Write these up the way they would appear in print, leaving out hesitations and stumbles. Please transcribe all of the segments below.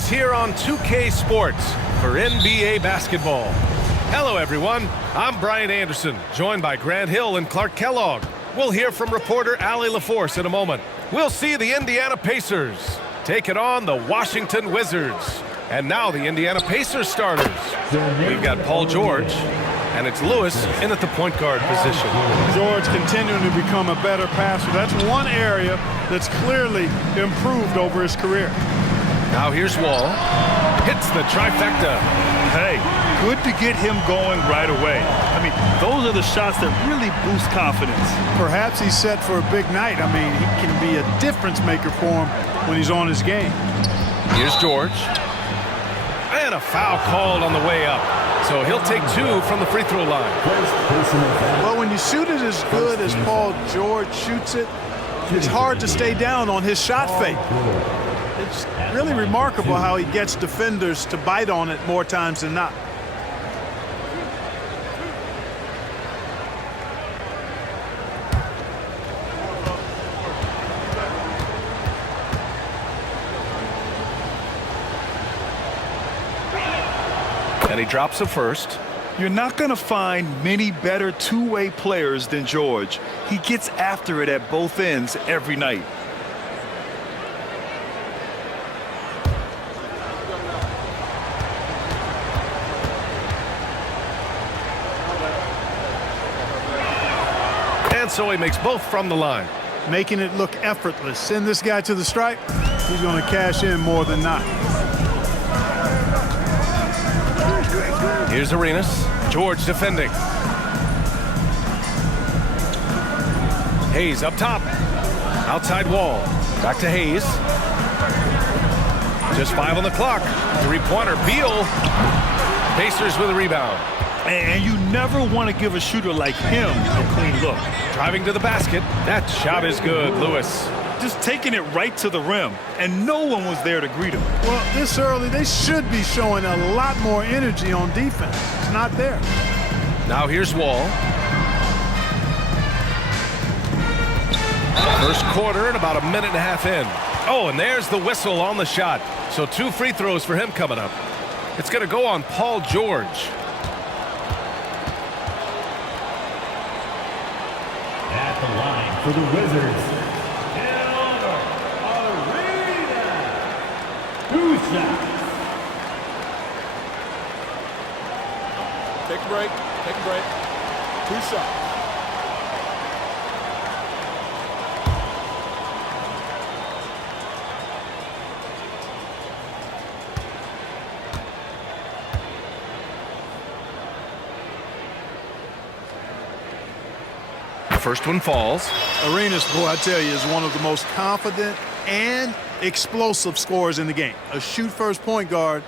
Katangos here on 2K Sports for NBA basketball. Hello, everyone. I'm Brian Anderson, joined by Grant Hill and Clark Kellogg. We'll hear from reporter Allie LaForce in a moment. We'll see the Indiana Pacers take it on the Washington Wizards. And now the Indiana Pacers starters. We've got Paul George, and it's Lewis in at the point guard position. George continuing to become a better passer. That's one area that's clearly improved over his career. Now here's Wall. Hits the trifecta. Hey, good to get him going right away. I mean, those are the shots that really boost confidence. Perhaps he's set for a big night. I mean, he can be a difference maker for him when he's on his game. Here's George. And a foul called on the way up. So he'll take two from the free throw line. Well, when you shoot it as good as Paul George shoots it, it's hard to stay down on his shot fake. It's really remarkable how he gets defenders to bite on it more times than not. And he drops a first. You're not going to find many better two-way players than George. He gets after it at both ends every night. And so he makes both from the line. Making it look effortless. Send this guy to the stripe, he's going to cash in more than not. Here's Arenas. George defending. Hayes up top. Outside Wall. Back to Hayes. Just 5 on the clock. Three-pointer. Beal. Pacers with a rebound. And you never want to give a shooter like him a clean look. Driving to the basket. That shot is good, Lewis. Just taking it right to the rim, and no one was there to greet him. Well, this early, they should be showing a lot more energy on defense. It's not there. Now here's Wall. First quarter and about a minute and a half in. Oh, and there's the whistle on the shot. So 2 free throws for him coming up. It's going to go on Paul George. At the line for the Wizards. Take a break. Take a break. 2 shots. The first one falls. Arenas, boy, I tell you, is one of the most confident and explosive scorers in the game. A shoot-first point guard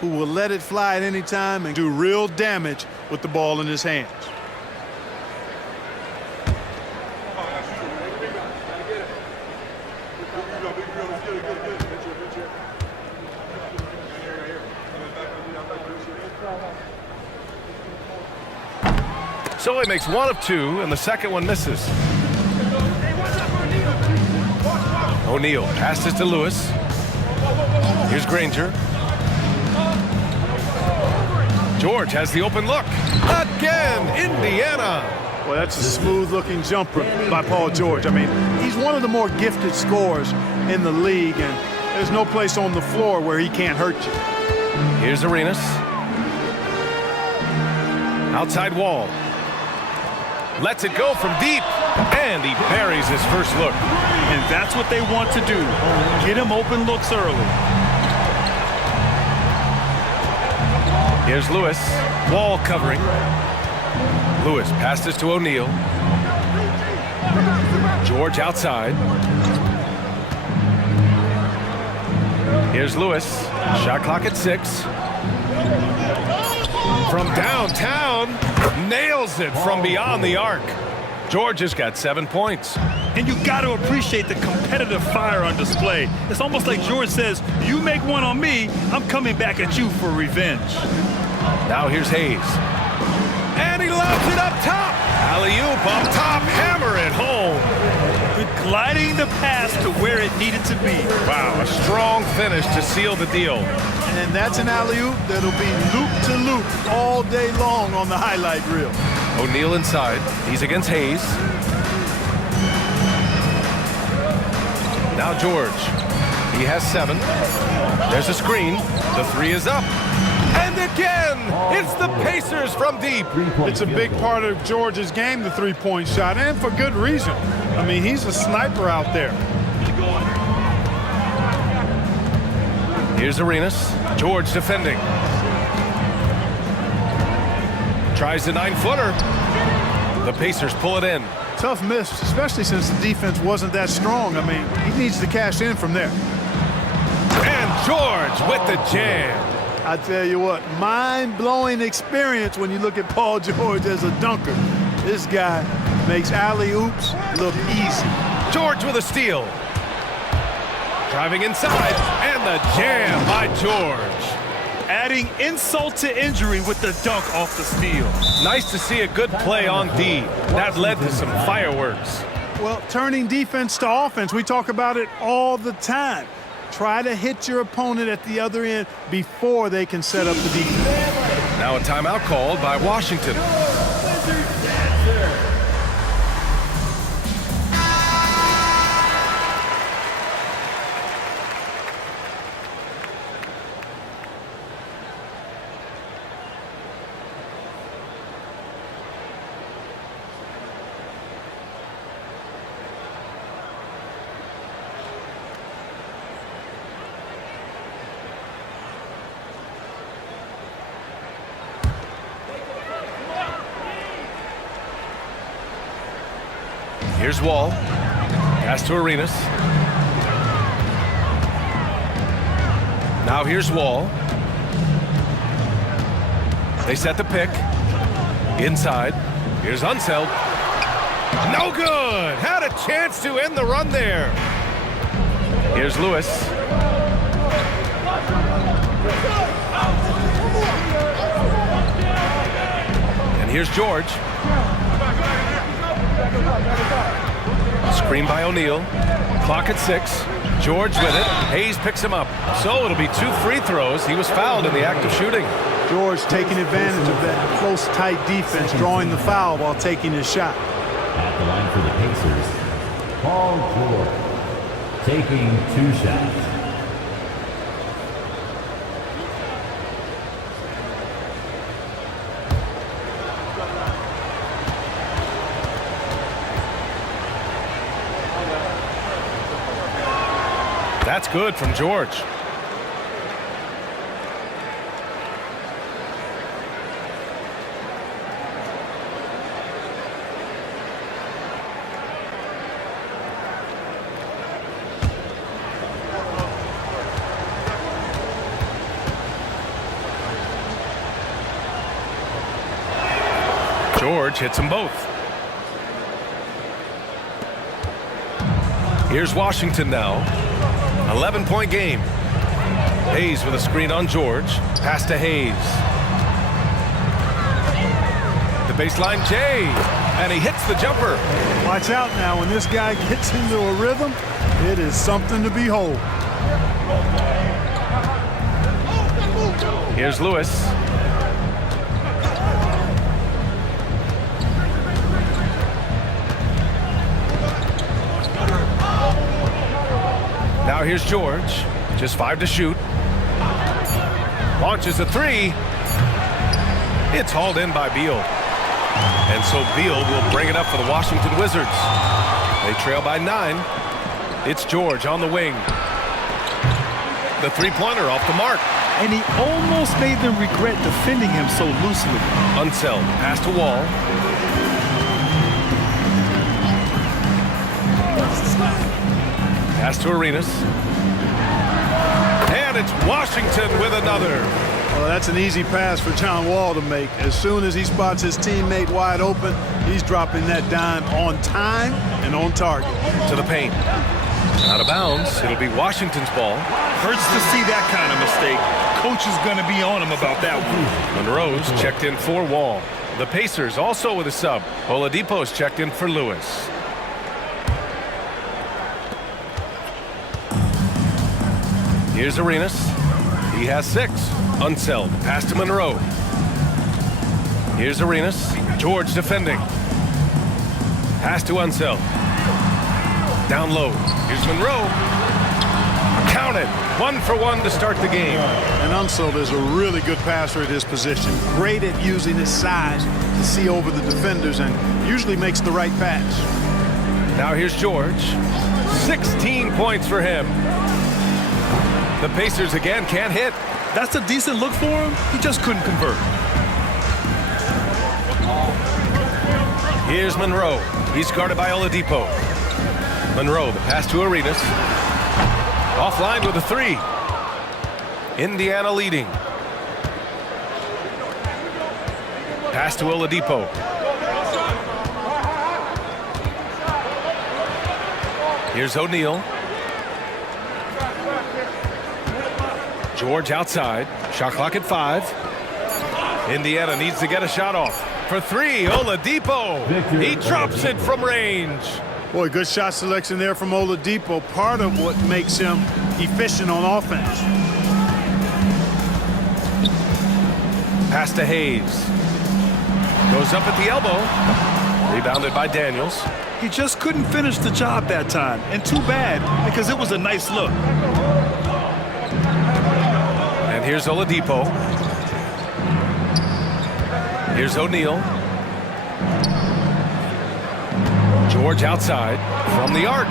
who will let it fly at any time and do real damage with the ball in his hands. So he makes 1 of 2, and the second one misses. O'Neal passes to Lewis. Here's Granger. George has the open look. Again, Indiana. Well, that's a smooth-looking jumper by Paul George. I mean, he's one of the more gifted scorers in the league, and there's no place on the floor where he can't hurt you. Here's Arenas. Outside Wall. Lets it go from deep, and he buries his first look. And that's what they want to do. Get him open looks early. Here's Lewis. Wall covering. Lewis passes to O'Neal. George outside. Here's Lewis. Shot clock at 6. From downtown, nails it from beyond the arc. George has got 7 points. And you got to appreciate the competitive fire on display. It's almost like George says, you make one on me, I'm coming back at you for revenge. Now here's Hayes. And he lobs it up top. Alley-oop up top, hammer it home. Good gliding the pass to where it needed to be. Wow, a strong finish to seal the deal. And that's an alley-oop that'll be loop-to-loop all day long on the highlight reel. O'Neal inside. He's against Hayes. Now George. He has 7. There's a screen. The 3 is up. And again, it's the Pacers from deep. It's a big part of George's game, the three-point shot, and for good reason. I mean, he's a sniper out there. Here's Arenas. George defending. Tries the 9-footer. The Pacers pull it in. Tough miss, especially since the defense wasn't that strong. I mean, he needs to cash in from there. And George with the jam. I tell you what, mind-blowing experience when you look at Paul George as a dunker. This guy makes alley-oops look easy. George with a steal. Driving inside, and the jam by George. Adding insult to injury with the dunk off the steal. Nice to see a good play on D. That led to some fireworks. Well, turning defense to offense, we talk about it all the time. Try to hit your opponent at the other end before they can set up the defense. Now a timeout called by Washington. Here's Wall. Pass to Arenas. Now here's Wall. They set the pick. Inside. Here's Unseld. No good! Had a chance to end the run there. Here's Lewis. And here's George. Screen by O'Neal. Clock at 6. George with it. Hayes picks him up. So it'll be 2 free throws. He was fouled in the act of shooting. George taking advantage of that close, tight defense, drawing the foul while taking his shot. At the line for the Pacers, Paul George, taking 2 shots. That's good from George. George hits them both. Here's Washington now. 11-point game. Hayes with a screen on George. Pass to Hayes. The baseline, Jay. And he hits the jumper. Watch out now. When this guy gets into a rhythm, it is something to behold. Here's Lewis. Now here's George. Just 5 to shoot. Launches a 3. It's hauled in by Beal. And so Beal will bring it up for the Washington Wizards. They trail by 9. It's George on the wing. The 3-pointer off the mark. And he almost made them regret defending him so loosely. Unseld. Pass to Wall. Pass to Arenas. And it's Washington with another. Well, that's an easy pass for John Wall to make. As soon as he spots his teammate wide open, he's dropping that dime on time and on target. To the paint. Out of bounds. It'll be Washington's ball. Hurts to see that kind of mistake. Coach is going to be on him about that one. Monroe's checked in for Wall. The Pacers also with a sub. Oladipo's checked in for Lewis. Here's Arenas. He has 6. Unseld. Pass to Monroe. Here's Arenas. George defending. Pass to Unseld. Down low. Here's Monroe. Counted. 1 for 1 to start the game. And Unseld is a really good passer at his position. Great at using his size to see over the defenders and usually makes the right pass. Now here's George. 16 points for him. The Pacers again can't hit. That's a decent look for him. He just couldn't convert. Here's Monroe. He's guarded by Oladipo. Monroe, the pass to Arenas. Offline with a 3. Indiana leading. Pass to Oladipo. Here's O'Neal. George outside. Shot clock at 5. Indiana needs to get a shot off. For 3, Oladipo. He drops it from range. Boy, good shot selection there from Oladipo. Part of what makes him efficient on offense. Pass to Hayes. Goes up at the elbow. Rebounded by Daniels. He just couldn't finish the job that time. And too bad, because it was a nice look. And here's Oladipo. Here's O'Neal. George outside from the arc.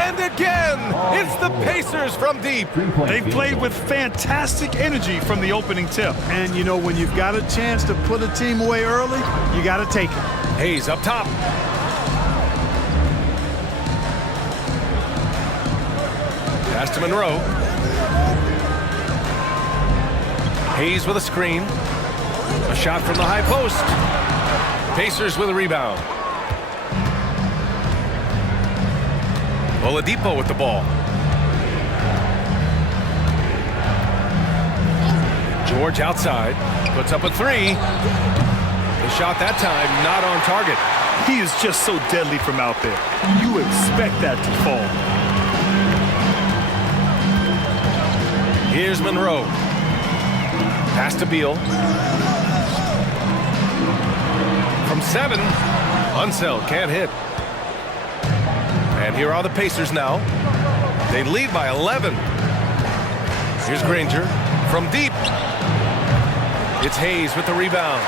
And again, it's the Pacers from deep. They played with fantastic energy from the opening tip. And, you know, when you've got a chance to put a team away early, you got to take it. Hayes up top. Pass to Monroe. Hayes with a screen. A shot from the high post. Pacers with a rebound. Oladipo with the ball. George outside. Puts up a 3. The shot that time not on target. He is just so deadly from out there. You expect that to fall. Here's Monroe. Pass to Beal. From 7. Unseld can't hit. And here are the Pacers now. They lead by 11. Here's Granger from deep. It's Hayes with the rebound.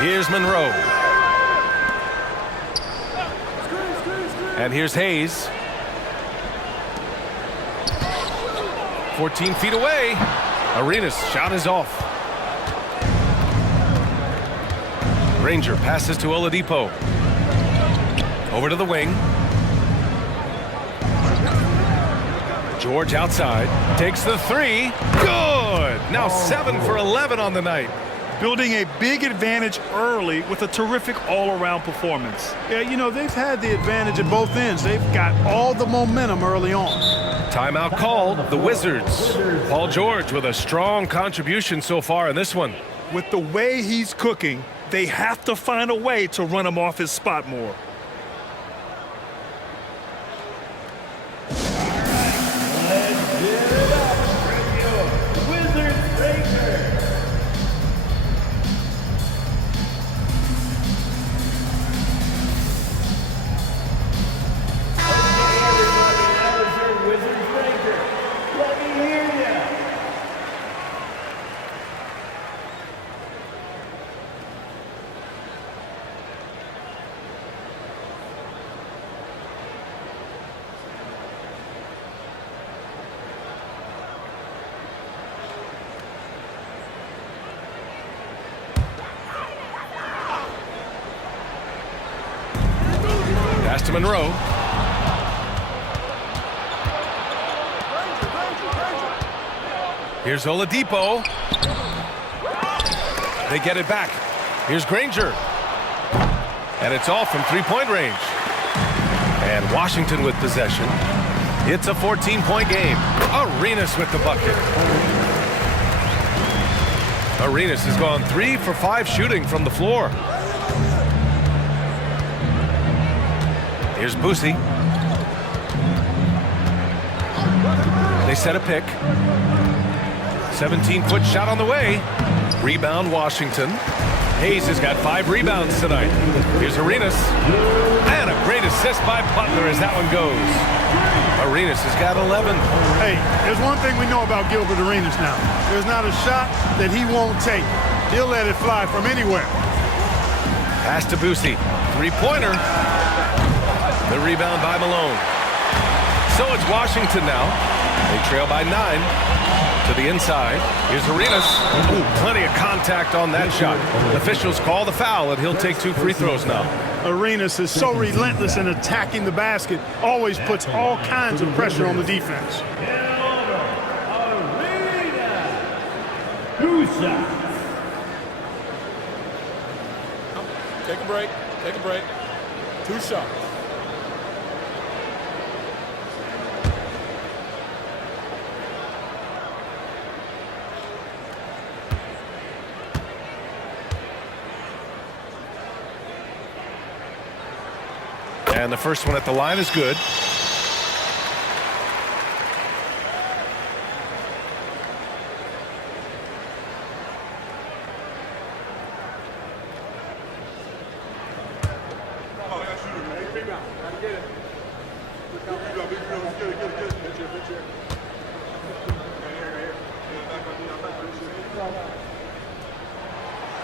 Here's Monroe. And here's Hayes. 14 feet away. Arenas' shot is off. Granger passes to Oladipo. Over to the wing. George outside. Takes the 3. Good! Now 7 for 11 on the night. Building a big advantage early with a terrific all-around performance. Yeah, you know, they've had the advantage at both ends. They've got all the momentum early on. Timeout called. The Wizards. Paul George with a strong contribution so far in this one. With the way he's cooking, they have to find a way to run him off his spot more. Pass to Monroe. Here's Oladipo. They get it back. Here's Granger. And it's off from three-point range. And Washington with possession. It's a 14-point game. Arenas with the bucket. Arenas has gone 3 for 5 shooting from the floor. Here's Boosie. They set a pick. 17-foot shot on the way. Rebound, Washington. Hayes has got 5 rebounds tonight. Here's Arenas. And a great assist by Butler as that one goes. Arenas has got 11. Hey, there's one thing we know about Gilbert Arenas now. There's not a shot that he won't take. He'll let it fly from anywhere. Pass to Boosie. Three-pointer. The rebound by Malone. So it's Washington now. They trail by 9. To the inside. Here's Arenas. Ooh, plenty of contact on that shot. Officials call the foul, and he'll take 2 free throws now. Arenas is so relentless in attacking the basket. Always puts all kinds of pressure on the defense. 2 shots. Take a break. Take a break. 2 shots. And the first one at the line is good.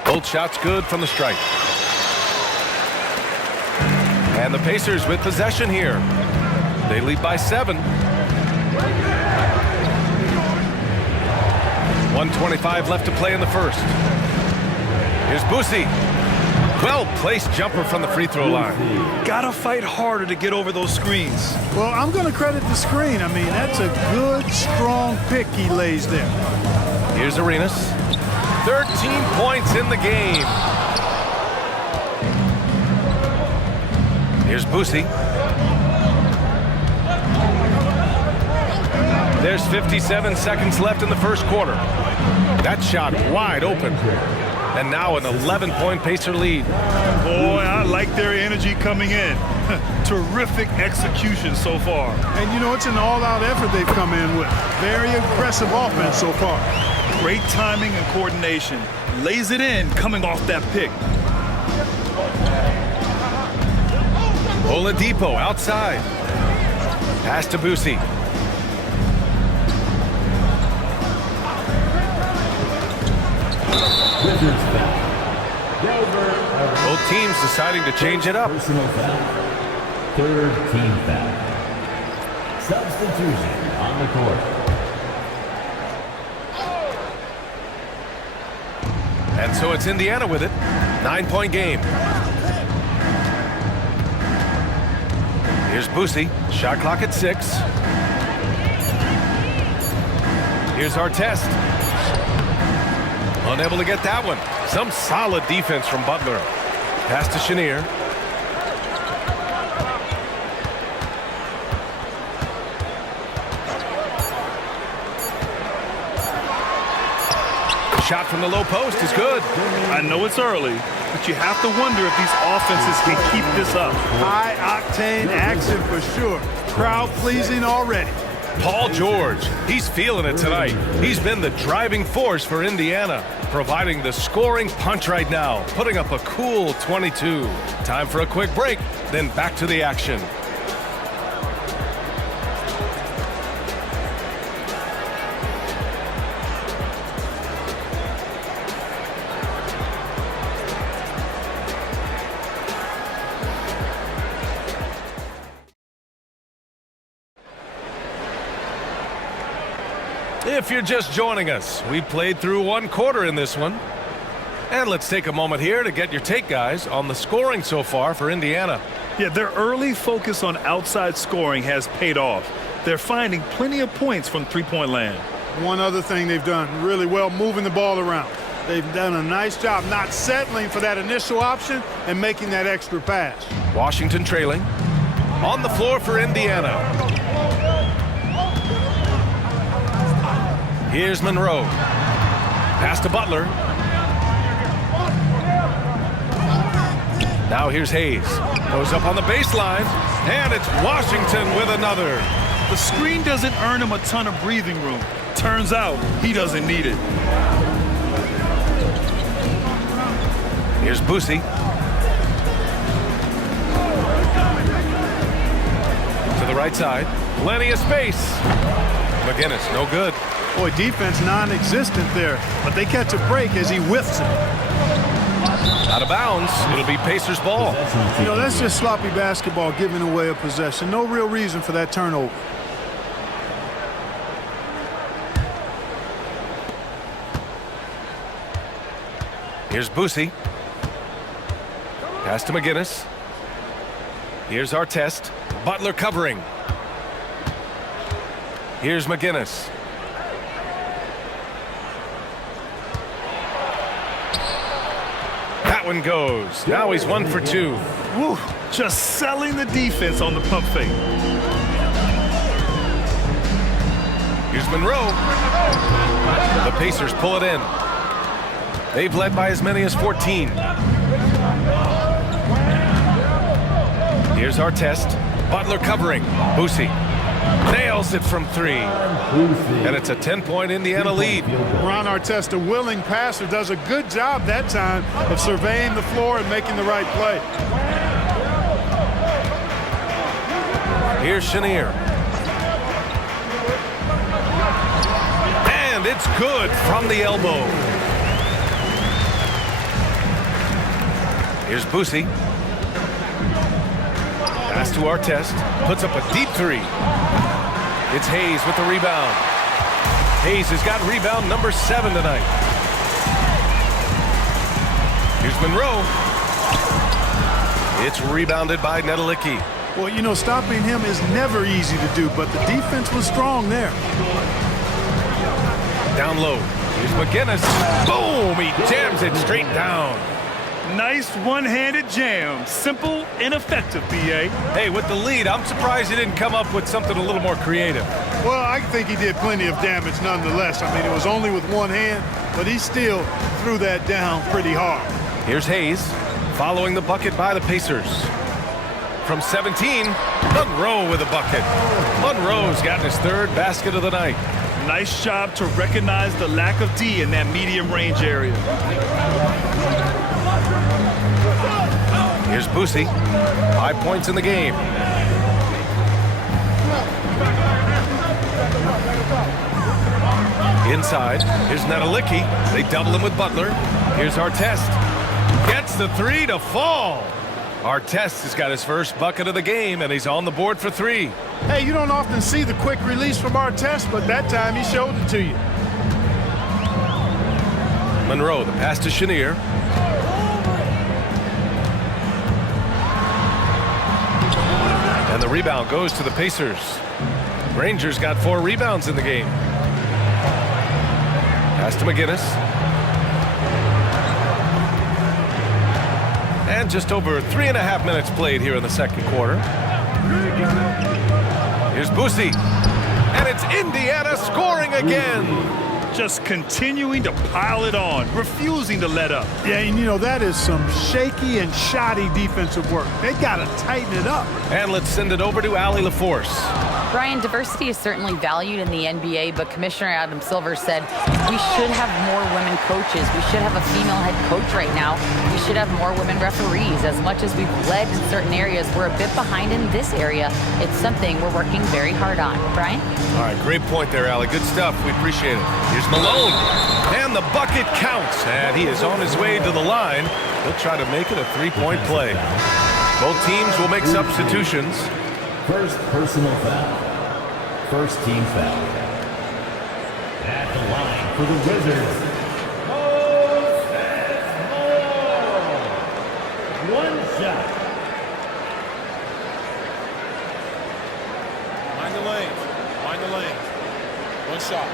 Both shots good from the stripe. And the Pacers with possession here. They lead by 7. 1:25 left to play in the first. Here's Boosie. Well-placed jumper from the free throw line. Gotta fight harder to get over those screens. Well, I'm going to credit the screen. I mean, that's a good, strong pick he lays there. Here's Arenas. 13 points in the game. Here's Boosie. There's 57 seconds left in the first quarter. That shot wide open. And now an 11-point Pacer lead. Boy, I like their energy coming in. Terrific execution so far. And, you know, it's an all-out effort they've come in with. Very aggressive offense so far. Great timing and coordination. Lays it in coming off that pick. Oladipo outside. Pass to Boosie. Wizards foul. Both teams deciding to change it up. Personal foul. 3rd team foul. Substitution on the court. And so it's Indiana with it. 9-point game. Here's Boosie. Shot clock at 6. Here's Artest. Unable to get that one. Some solid defense from Butler. Pass to Chenier. Shot from the low post is good. I know it's early, but you have to wonder if these offenses can keep this up. High-octane action for sure. Crowd-pleasing already. Paul George, he's feeling it tonight. He's been the driving force for Indiana, providing the scoring punch right now, putting up a cool 22. Time for a quick break, then back to the action. If you're just joining us, we played through 1 quarter in this one. And let's take a moment here to get your take, guys, on the scoring so far for Indiana. Yeah, their early focus on outside scoring has paid off. They're finding plenty of points from three-point land. One other thing they've done really well, moving the ball around. They've done a nice job not settling for that initial option and making that extra pass. Washington trailing. On the floor for Indiana. Here's Monroe. Pass to Butler. Now here's Hayes. Goes up on the baseline. And it's Washington with another. The screen doesn't earn him a ton of breathing room. Turns out he doesn't need it. Here's Boosie. To the right side. Plenty of space. McGinnis, no good. Boy, defense non-existent there, but they catch a break as he whiffs it. Out of bounds. It'll be Pacers ball. You know, that's just sloppy basketball, giving away a possession. No real reason for that turnover. Here's Boosie. Pass to McGinnis. Here's Artest. Butler covering. Here's McGinnis. That one goes. Now he's 1 for 2. Woo, just selling the defense on the pump fake. Here's Monroe. The Pacers pull it in. They've led by as many as 14. Here's Artest. Butler covering. Boosie nails it from 3. And it's a 10-point Indiana lead. Ron Artest, a willing passer, does a good job that time of surveying the floor and making the right play. Here's Chenier. And it's good from the elbow. Here's Boosie. Pass to Artest. Puts up a deep 3. It's Hayes with the rebound. Hayes has got rebound number 7 tonight. Here's Monroe. It's rebounded by Nedelicki. Well, you know, stopping him is never easy to do, but the defense was strong there. Down low. Here's McGinnis. Boom! He jams it straight down. Nice one-handed jam. Simple and effective, B.A. Hey, with the lead, I'm surprised he didn't come up with something a little more creative. Well, I think he did plenty of damage nonetheless. I mean, it was only with one hand, but he still threw that down pretty hard. Here's Hayes, following the bucket by the Pacers. From 17, Monroe with a bucket. Monroe's gotten his 3rd basket of the night. Nice job to recognize the lack of D in that medium range area. Here's Boosie. 5 points in the game. Inside. Here's Nedelicki. They double him with Butler. Here's Artest. Gets the 3 to fall. Artest has got his first bucket of the game, and he's on the board for 3. Hey, you don't often see the quick release from Artest, but that time he showed it to you. Monroe, the pass to Chenier. And the rebound goes to the Pacers. Rangers got 4 rebounds in the game. Pass to McGinnis. And just over 3.5 minutes played here in the second quarter. Here's Boosie. And it's Indiana scoring again. Just continuing to pile it on, refusing to let up. Yeah, and you know, that is some shaky and shoddy defensive work. They got to tighten it up. And let's send it over to Allie LaForce. Brian, diversity is certainly valued in the NBA, but Commissioner Adam Silver said we should have more women coaches. We should have a female head coach right now. We should have more women referees. As much as we've led in certain areas, we're a bit behind in this area. It's something we're working very hard on. Brian? All right, great point there, Allie. Good stuff. We appreciate it. Here's Malone. And the bucket counts. And he is on his way to the line. He'll try to make it a 3-point play. Both teams will make substitutions. First personal foul. First team foul. At the line for the Wizards. One shot. Mind the lanes. Mind the lanes. One shot.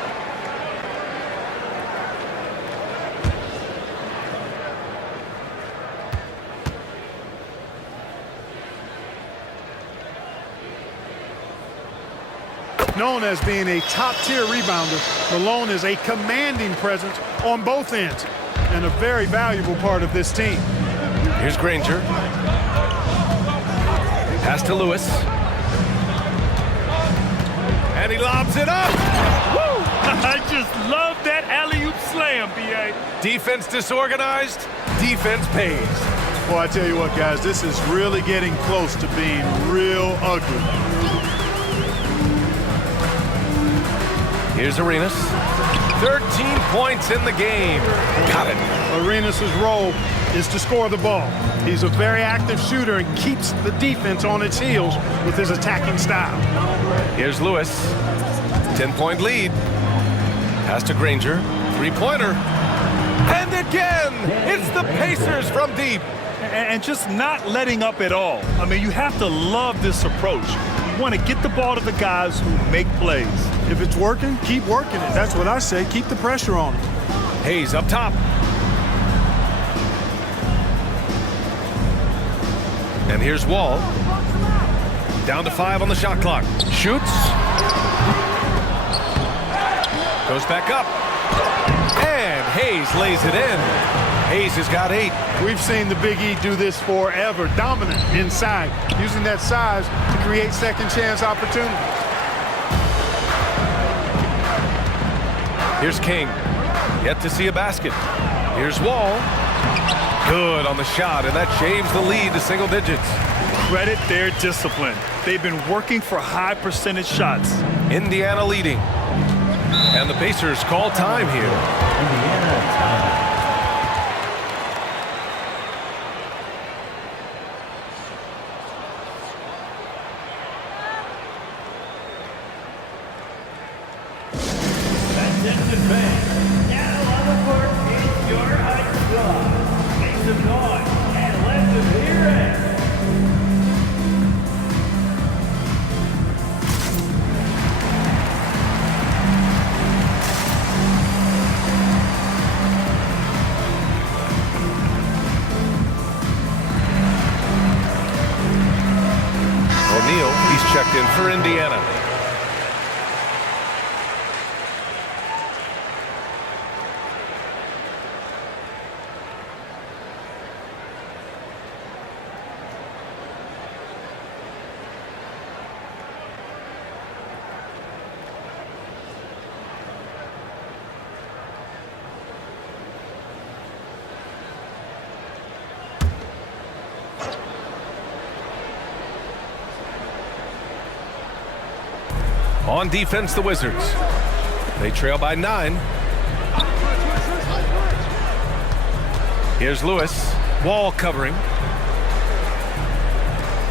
Known as being a top-tier rebounder, Malone is a commanding presence on both ends and a very valuable part of this team. Here's Granger. Pass to Lewis. And he lobs it up. Woo! I just love that alley-oop slam, B.A. Defense disorganized, defense pays. Boy, I tell you what, guys, this is really getting close to being real ugly. Here's Arenas. 13 points in the game. Got it. Arenas' role is to score the ball. He's a very active shooter and keeps the defense on its heels with his attacking style. Here's Lewis. 10-point lead. Pass to Granger. Three-pointer. And again, it's the Pacers from deep. And just not letting up at all. I mean, you have to love this approach. You want to get the ball to the guys who make plays. If it's working, keep working it. That's what I say. Keep the pressure on him. Hayes up top. And here's Wall. Down to 5 on the shot clock. Shoots. Goes back up. And Hayes lays it in. Hayes has got 8. We've seen the Big E do this forever. Dominant inside, using that size to create second chance opportunities. Here's King. Yet to see a basket. Here's Wall. Good on the shot, and that shaves the lead to single digits. Credit their discipline. They've been working for high percentage shots. Indiana leading. And the Pacers call time here. Indiana time. Attention fans, now on the court is your high squad. Make some noise and let them hear it. O'Neal, he's checked in for Indiana. On defense, the Wizards. They trail by 9. Here's Lewis. Wall covering.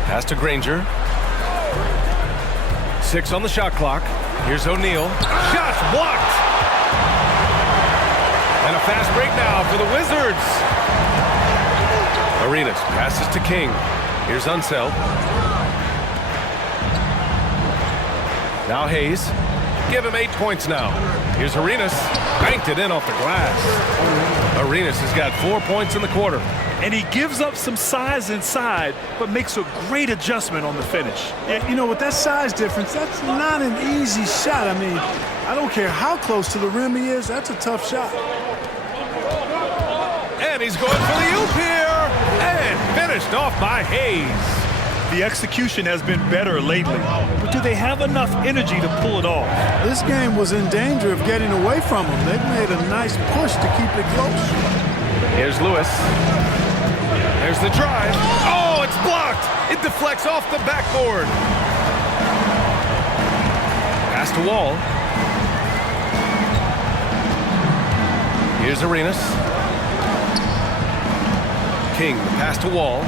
Pass to Granger. 6 on the shot clock. Here's O'Neal. Shots blocked. And a fast break now for the Wizards. Arenas passes to King. Here's Unseld. Now Hayes. Give him 8 points now. Here's Arenas. Banked it in off the glass. Arenas has got 4 points in the quarter. And he gives up some size inside, but makes a great adjustment on the finish. Yeah, you know, with that size difference, that's not an easy shot. I mean, I don't care how close to the rim he is. That's a tough shot. And he's going for the oop here. And finished off by Hayes. The execution has been better lately, but do they have enough energy to pull it off? This game was in danger of getting away from them. They've made a nice push to keep it close. Here's Lewis. There's the drive. Oh, it's blocked. It deflects off the backboard. Pass to Wall. Here's Arenas. King, the pass to Wall.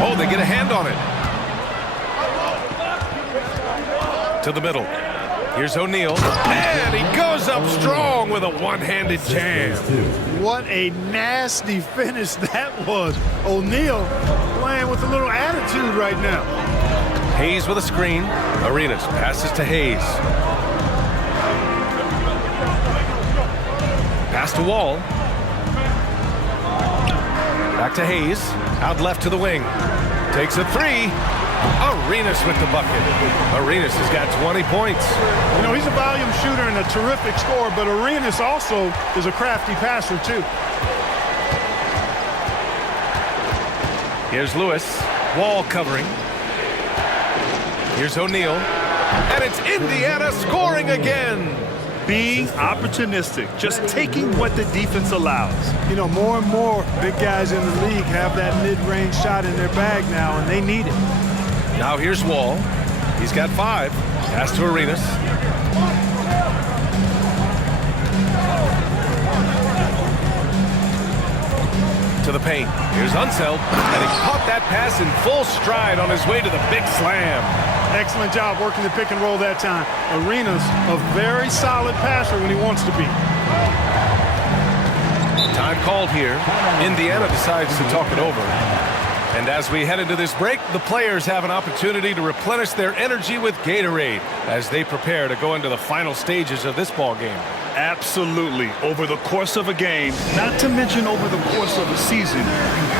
Oh, they get a hand on it. To the middle. Here's O'Neal. And he goes up strong with a one-handed jam. What a nasty finish that was. O'Neal playing with a little attitude right now. Hayes with a screen. Arenas passes to Hayes. Pass to Wall. Back to Hayes. Out left to the wing. Takes a 3. Arenas with the bucket. Arenas has got 20 points. You know, he's a volume shooter and a terrific scorer, but Arenas also is a crafty passer, too. Here's Lewis. Wall covering. Here's O'Neal. And it's Indiana scoring again. Being opportunistic, just taking what the defense allows. You know, more and more big guys in the league have that mid-range shot in their bag now, and they need it. Now here's Wall. He's got 5. Pass to Arenas. To the paint. Here's Unseld, and he caught that pass in full stride on his way to the big slam. Excellent job working the pick and roll that time. Arenas, a very solid passer when he wants to be. Time called here. Indiana decides to talk it over. And as we head into this break, the players have an opportunity to replenish their energy with Gatorade as they prepare to go into the final stages of this ball game. Absolutely. Over the course of a game, not to mention over the course of a season, you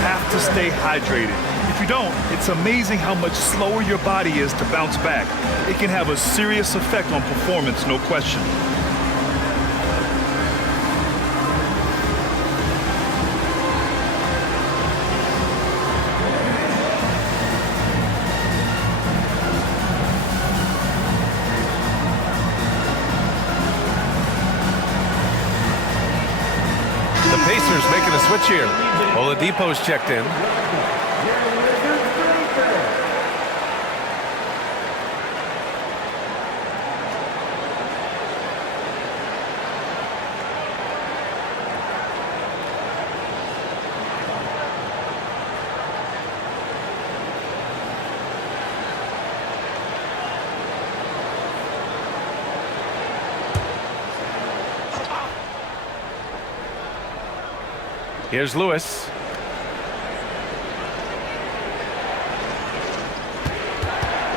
have to stay hydrated. If you don't, it's amazing how much slower your body is to bounce back. It can have a serious effect on performance, no question. Pacers making a switch here. Oladipo's checked in. Here's Lewis.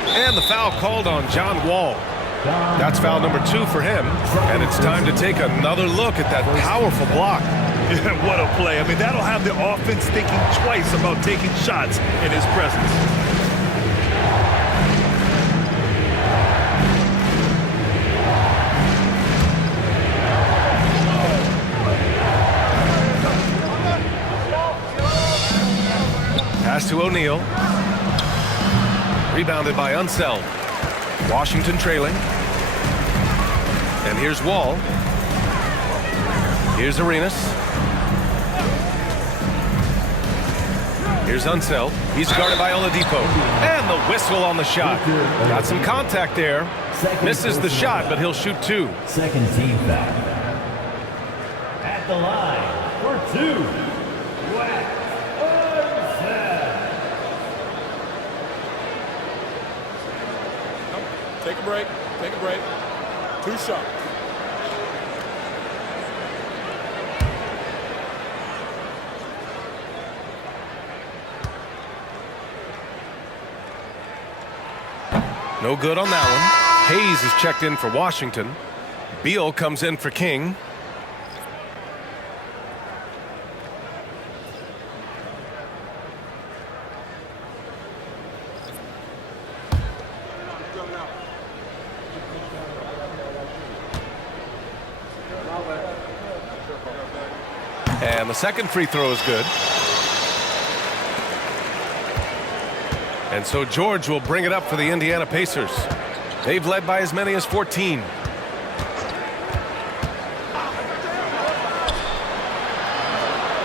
And the foul called on John Wall. That's foul number 2 for him. And it's time to take another look at that powerful block. Yeah, what a play. I mean, that'll have the offense thinking twice about taking shots in his presence. Pass to O'Neal. Rebounded by Unseld. Washington trailing. And here's Wall. Here's Arenas. Here's Unseld. He's guarded by Oladipo. And the whistle on the shot. Got some contact there. Misses the shot, but he'll shoot 2. Second team foul. At the line for 2. Take a break. Take a break. 2 shots. No good on that one. Hayes is checked in for Washington. Beal comes in for King. And the second free throw is good. And so George will bring it up for the Indiana Pacers. They've led by as many as 14.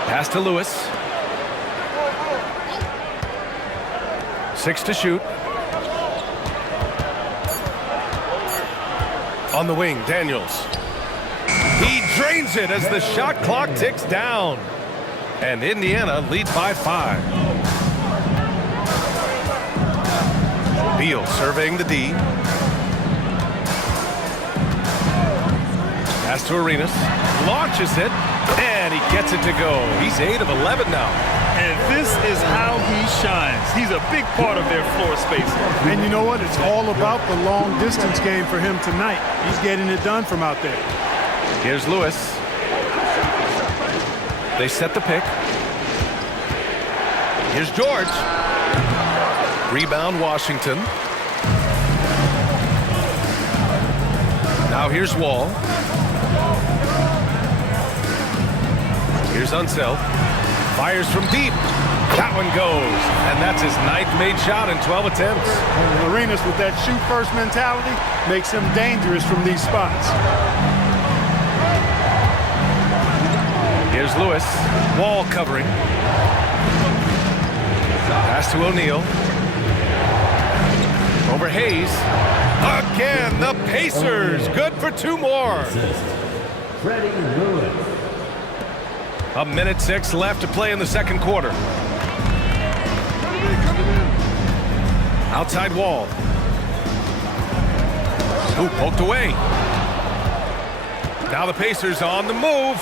Pass to Lewis. 6 to shoot. On the wing, Daniels. He drains it as the shot clock ticks down. And Indiana leads by 5. Beal surveying the D. Pass to Arenas. Launches it. And he gets it to go. He's 8 of 11 now. And this is how he shines. He's a big part of their floor space. And you know what? It's all about the long distance game for him tonight. He's getting it done from out there. Here's Lewis. They set the pick. Here's George. Rebound, Washington. Now here's Wall. Here's Unseld. Fires from deep. That one goes, and that's his 9th made shot in 12 attempts. Arenas with that shoot-first mentality makes him dangerous from these spots. Here's Lewis. Wall covering. Pass to O'Neal. Over Hayes. Again, the Pacers. Good for 2 more. Freddie Lewis. 1:06 left to play in the second quarter. Outside Wall. Ooh, poked away. Now the Pacers on the move.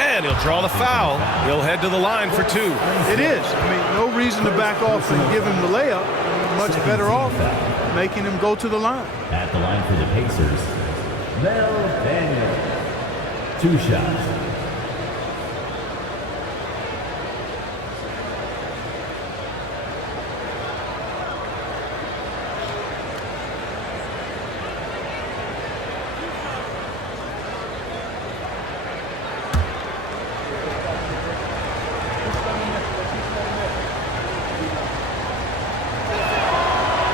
And he'll draw the foul. He'll head to the line for 2. It is. I mean, no reason to back off and give him the layup. Much better off making him go to the line. At the line for the Pacers, Mel Daniel. 2 shots.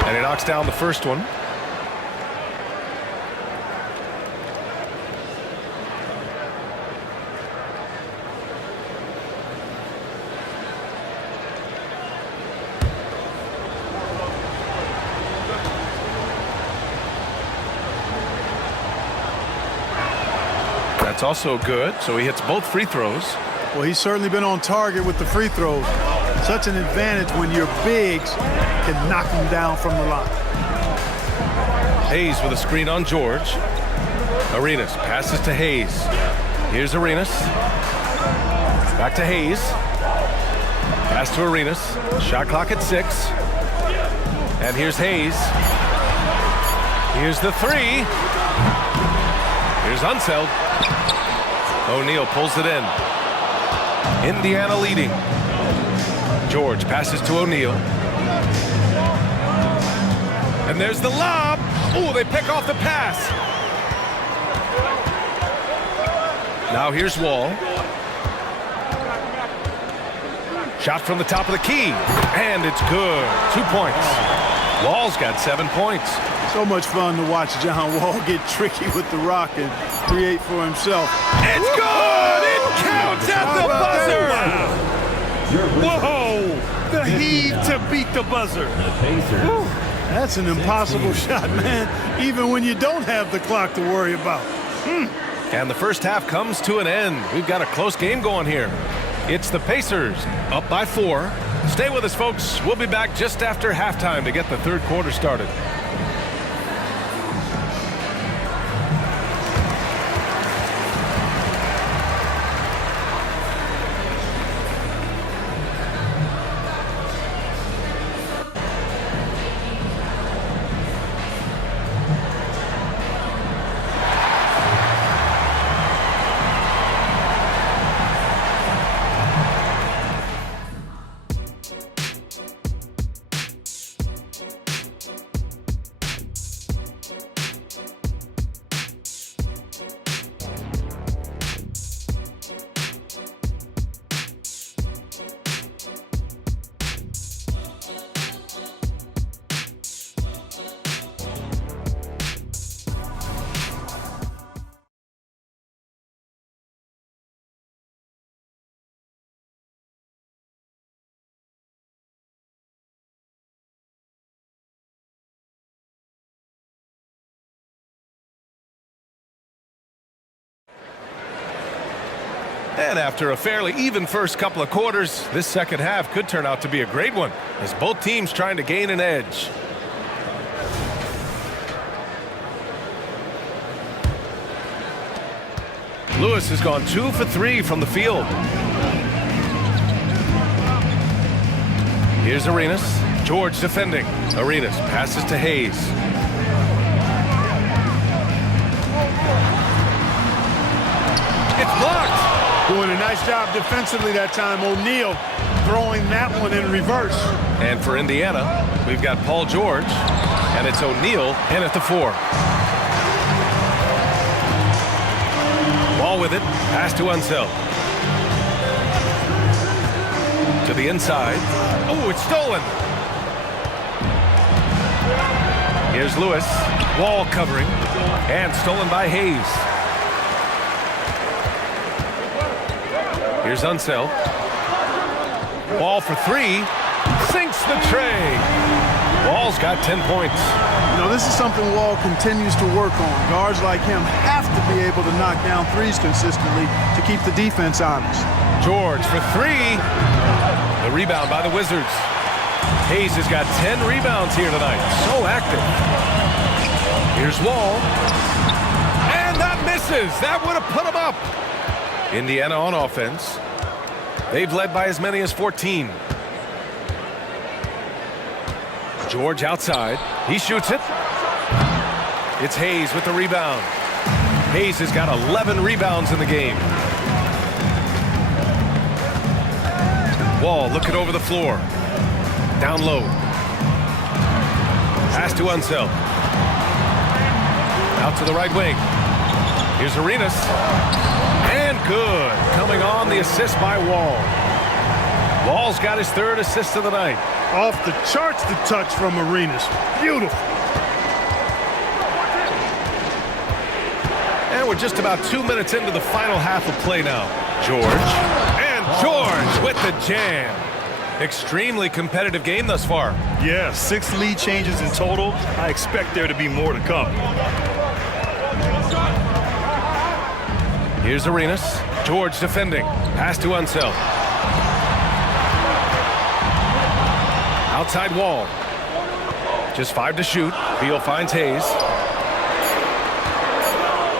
And he knocks down the first one. That's also good, so he hits both free throws. Well, he's certainly been on target with the free throws. Such an advantage when your bigs can knock him down from the line. Hayes with a screen on George. Arenas passes to Hayes. Here's Arenas. Back to Hayes. Pass to Arenas. Shot clock at 6. And here's Hayes. Here's the 3. Here's Unseld. O'Neal pulls it in. Indiana leading. George passes to O'Neal. And there's the lob. Oh, they pick off the pass. Now here's Wall. Shot from the top of the key. And it's good. 2 points. Wall's got 7 points. So much fun to watch John Wall get tricky with the rock and create for himself. It's good! It counts at the buzzer! Whoa! The heave to beat the buzzer. The Pacers. That's an impossible shot, man, even when you don't have the clock to worry about. And the first half comes to an end. We've got a close game going here. It's the Pacers up by 4. Stay with us, folks. We'll be back just after halftime to get the third quarter started. And after a fairly even first couple of quarters, this second half could turn out to be a great one as both teams trying to gain an edge. Lewis has gone 2 for 3 from the field. Here's Arenas. George defending. Arenas passes to Hayes. It's blocked. Doing a nice job defensively that time. O'Neal throwing that one in reverse. And for Indiana, we've got Paul George, and it's O'Neal in at the 4. Ball with it, pass to Unseld. To the inside. Oh, it's stolen. Here's Lewis. Wall covering. And stolen by Hayes. Here's Unseld. Ball for three. Sinks the tray. Wall's got 10 points. You know, this is something Wall continues to work on. Guards like him have to be able to knock down threes consistently to keep the defense honest. George for three. The rebound by the Wizards. Hayes has got 10 rebounds here tonight. So active. Here's Wall. And that misses. That would have put him up. Indiana on offense. They've led by as many as 14. George outside. He shoots it. It's Hayes with the rebound. Hayes has got 11 rebounds in the game. Wall looking over the floor. Down low. Pass to Unseld. Out to the right wing. Here's Arenas. And good. Coming on the assist by Wall. Wall's got his third assist of the night. Off the charts, the touch from Arenas. Beautiful. And we're just about 2 minutes into the final half of play now. George. And George with the jam. Extremely competitive game thus far. Yeah, 6 lead changes in total. I expect there to be more to come. Here's Arenas. George defending. Pass to Unseld. Outside Wall. Just 5 to shoot. Beal finds Hayes.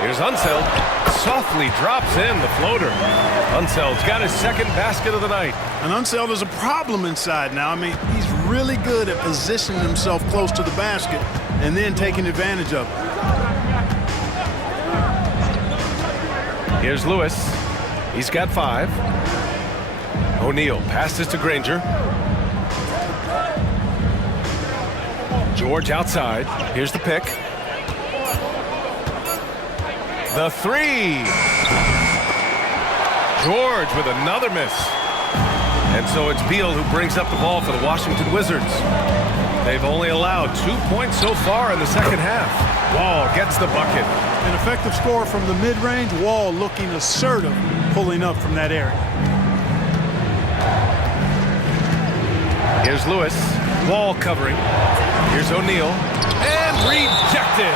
Here's Unseld. Softly drops in the floater. Unseld's got his second basket of the night. And Unseld is a problem inside now. I mean, he's really good at positioning himself close to the basket and then taking advantage of it. Here's Lewis. He's got 5. O'Neal passes to Granger. George outside. Here's the pick. The three. George with another miss. And so it's Beal who brings up the ball for the Washington Wizards. They've only allowed 2 points so far in the second half. Wall gets the bucket. An effective score from the mid-range. Wall looking assertive, pulling up from that area. Here's Lewis. Wall covering. Here's O'Neal. And rejected.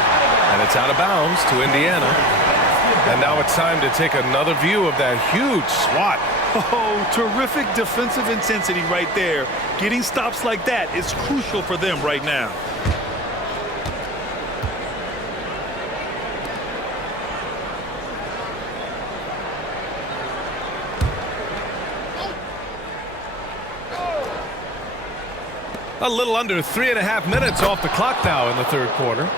And it's out of bounds to Indiana. And now it's time to take another view of that huge swat. Oh, terrific defensive intensity right there. Getting stops like that is crucial for them right now. A little under 3.5 minutes off the clock now in the third quarter.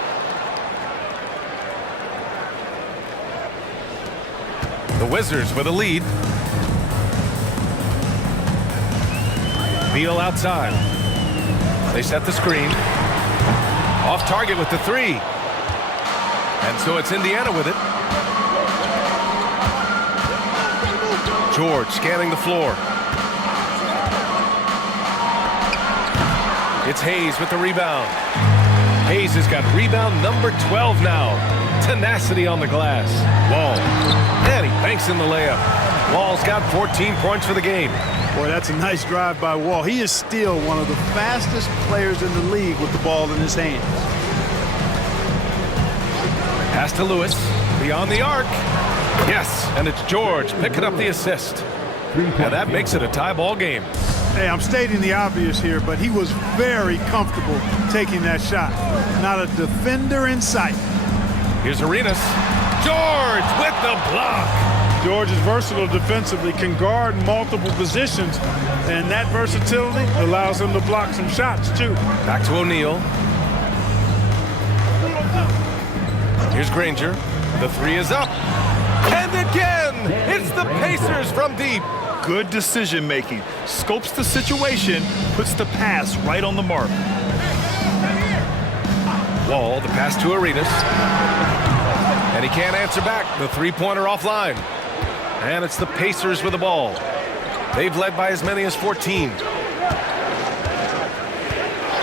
The Wizards with a lead. Beal outside. They set the screen. Off target with the three. And so it's Indiana with it. George scanning the floor. It's Hayes with the rebound. Hayes has got rebound number 12 now. Tenacity on the glass. Wall. And he banks in the layup. Wall's got 14 points for the game. Boy, that's a nice drive by Wall. He is still one of the fastest players in the league with the ball in his hands. Pass to Lewis. Beyond the arc. Yes, and it's George picking up the assist. And that makes it a tie ball game. Hey, I'm stating the obvious here, but he was very comfortable taking that shot. Not a defender in sight. Here's Arenas. George with the block. George is versatile defensively, can guard multiple positions, and that versatility allows him to block some shots, too. Back to O'Neal. Here's Granger. The three is up. And again, it's the Pacers from deep. Good decision making. Scopes the situation, puts the pass right on the mark. Wall, the pass to Arenas. And he can't answer back. The three-pointer offline. And it's the Pacers with the ball. They've led by as many as 14.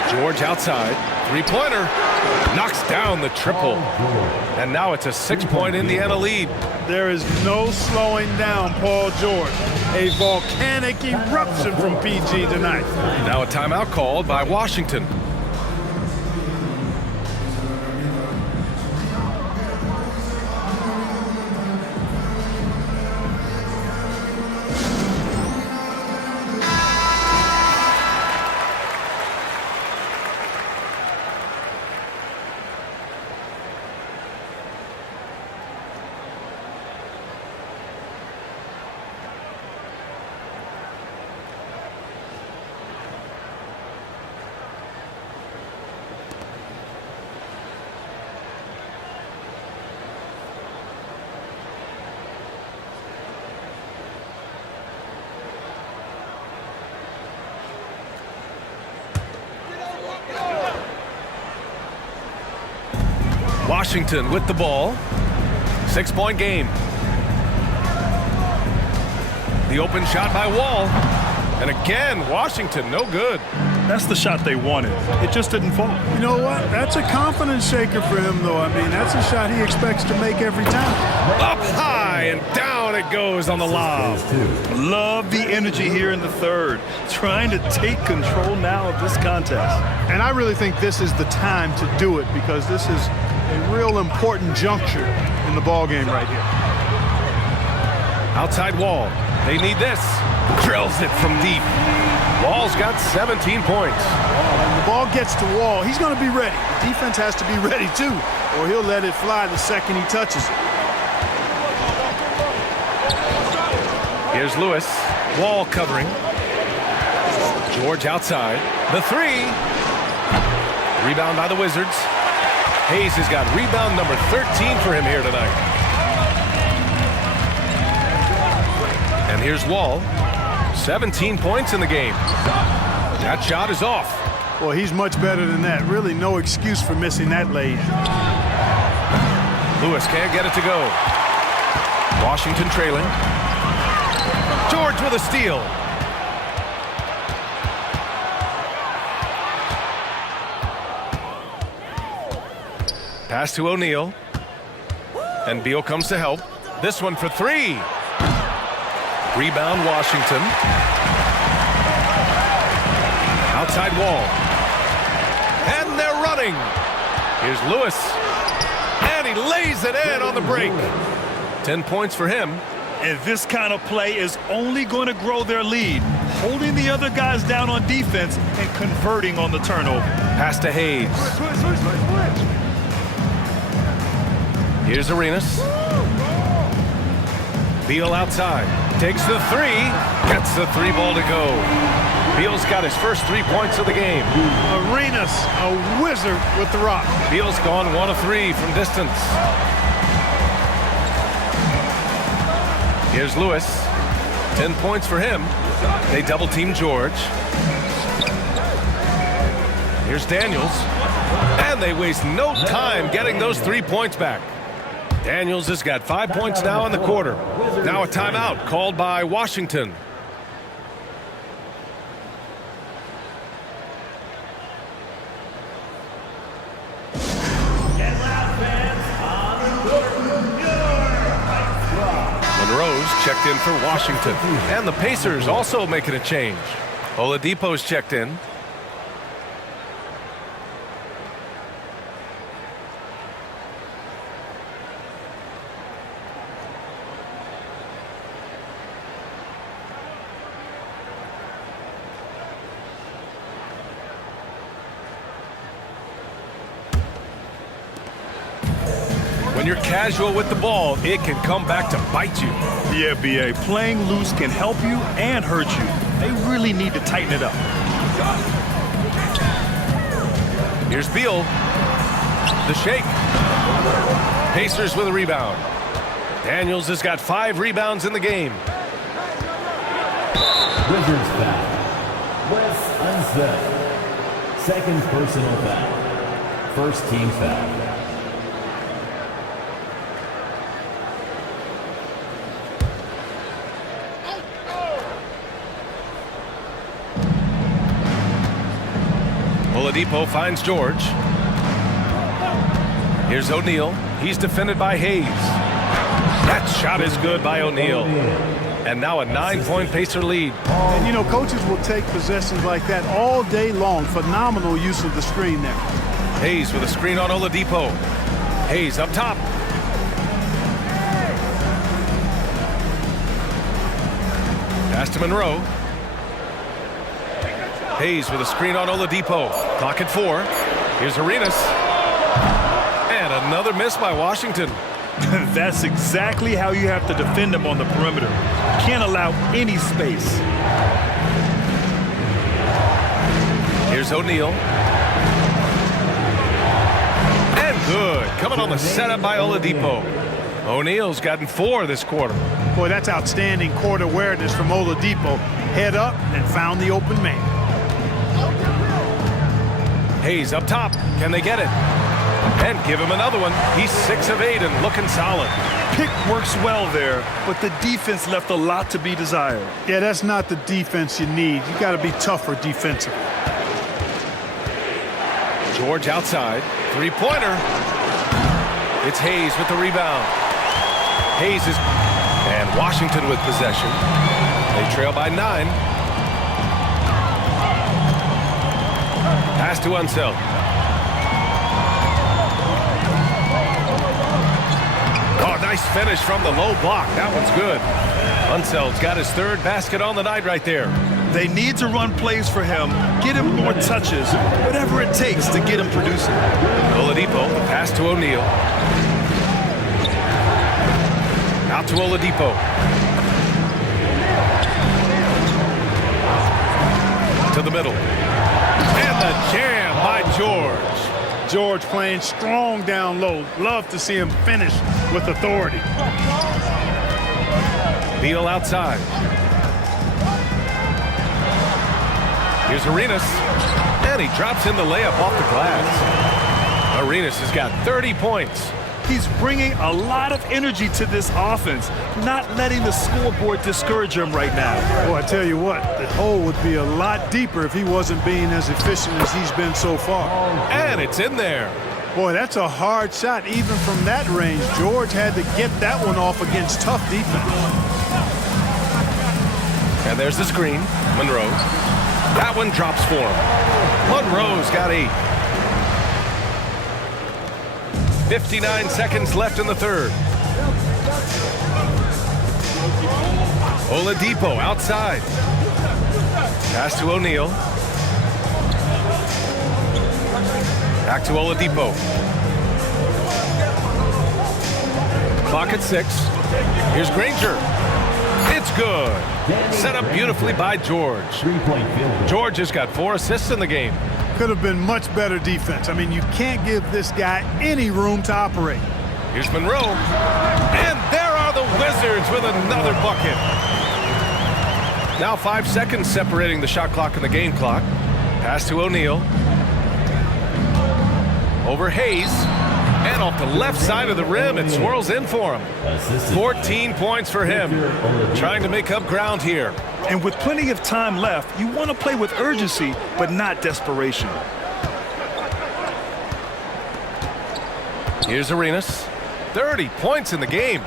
George outside. Three-pointer. Knocks down the triple. And now it's a 6-point Indiana lead. There is no slowing down Paul George. A volcanic eruption from PG tonight. Now a timeout called by Washington. Washington with the ball. 6-point game. The open shot by Wall. And again, Washington, no good. That's the shot they wanted. It just didn't fall. You know what? That's a confidence shaker for him, though. I mean, that's a shot he expects to make every time. Up high and down it goes on the lob. Love the energy here in the third. Trying to take control now of this contest. And I really think this is the time to do it because this is a real important juncture in the ball game right here. Outside Wall. They need this. Drills it from deep. Wall's got 17 points. When the ball gets to Wall, he's going to be ready. The defense has to be ready too, or he'll let it fly the second he touches it. Here's Lewis. Wall covering. George outside. The three. Rebound by the Wizards. Hayes has got rebound number 13 for him here tonight. And here's Wall. 17 points in the game. That shot is off. Well, he's much better than that. Really no excuse for missing that lead. Lewis can't get it to go. Washington trailing. George with a steal. Pass to O'Neal. And Beal comes to help. This one for three. Rebound Washington. Outside Wall. And they're running. Here's Lewis. And he lays it in on the break. 10 points for him. And this kind of play is only going to grow their lead. Holding the other guys down on defense and converting on the turnover. Pass to Hayes. Here's Arenas. Beal outside. Takes the three. Gets the three ball to go. Beal's got his first 3 points of the game. Arenas, a wizard with the rock. Beal's gone 1 of 3 from distance. Here's Lewis. 10 points for him. They double team George. Here's Daniels. And they waste no time getting those 3 points back. Daniels has got 5 points now in the quarter. Now a timeout called by Washington. Monroe's checked in for Washington. And the Pacers also making a change. Oladipo's checked in. When you're casual with the ball, it can come back to bite you. Yeah, B.A. Playing loose can help you and hurt you. They really need to tighten it up. Here's Beal. The shake. Pacers with a rebound. Daniels has got 5 rebounds in the game. Wizards foul. Wes Unseth. Second personal foul. First team foul. Oladipo finds George. Here's O'Neal. He's defended by Hayes. That shot is good by O'Neal. And now a 9-point Pacer lead. And, you know, coaches will take possessions like that all day long. Phenomenal use of the screen there. Hayes with a screen on Oladipo. Hayes up top. Pass to Monroe. Hayes with a screen on Oladipo. Clock at 4. Here's Arenas. And another miss by Washington. That's exactly how you have to defend him on the perimeter. Can't allow any space. Here's O'Neal. And good. Coming on the setup by Oladipo. O'Neal's gotten 4 this quarter. Boy, that's outstanding court awareness from Oladipo. Head up and found the open man. Hayes up top. Can they get it? And give him another one. He's 6 of 8 and looking solid. Pick works well there, but the defense left a lot to be desired. Yeah, that's not the defense you need. You got to be tougher defensively. George outside. Three-pointer. It's Hayes with the rebound. Hayes is... And Washington with possession. They trail by 9. Pass to Unseld. Oh, nice finish from the low block. That one's good. Unseld's got his 3rd basket on the night right there. They need to run plays for him, get him more touches, whatever it takes to get him producing. Oladipo, pass to O'Neal. Out to Oladipo. To the middle. And the jam by George. George playing strong down low. Love to see him finish with authority. Beal outside. Here's Arenas. And he drops in the layup off the glass. Arenas has got 30 points. He's bringing a lot of energy to this offense, not letting the scoreboard discourage him right now. Boy, I tell you what, the hole would be a lot deeper if he wasn't being as efficient as he's been so far. And it's in there. Boy, that's a hard shot. Even from that range, George had to get that one off against tough defense. And there's the screen. Monroe. That one drops for him. Monroe's got 8. 59 seconds left in the 3rd. Oladipo outside. Pass to O'Neal. Back to Oladipo. Clock at 6. Here's Granger. It's good. Set up beautifully by George. George has got 4 assists in the game. Could have been much better defense. I mean, you can't give this guy any room to operate. Here's Monroe. And there are the Wizards with another bucket. Now 5 seconds separating the shot clock and the game clock. Pass to O'Neal. Over Hayes. And off the left side of the rim, it swirls in for him. 14 points for him. Trying to make up ground here. And with plenty of time left, you want to play with urgency, but not desperation. Here's Arenas. 30 points in the game.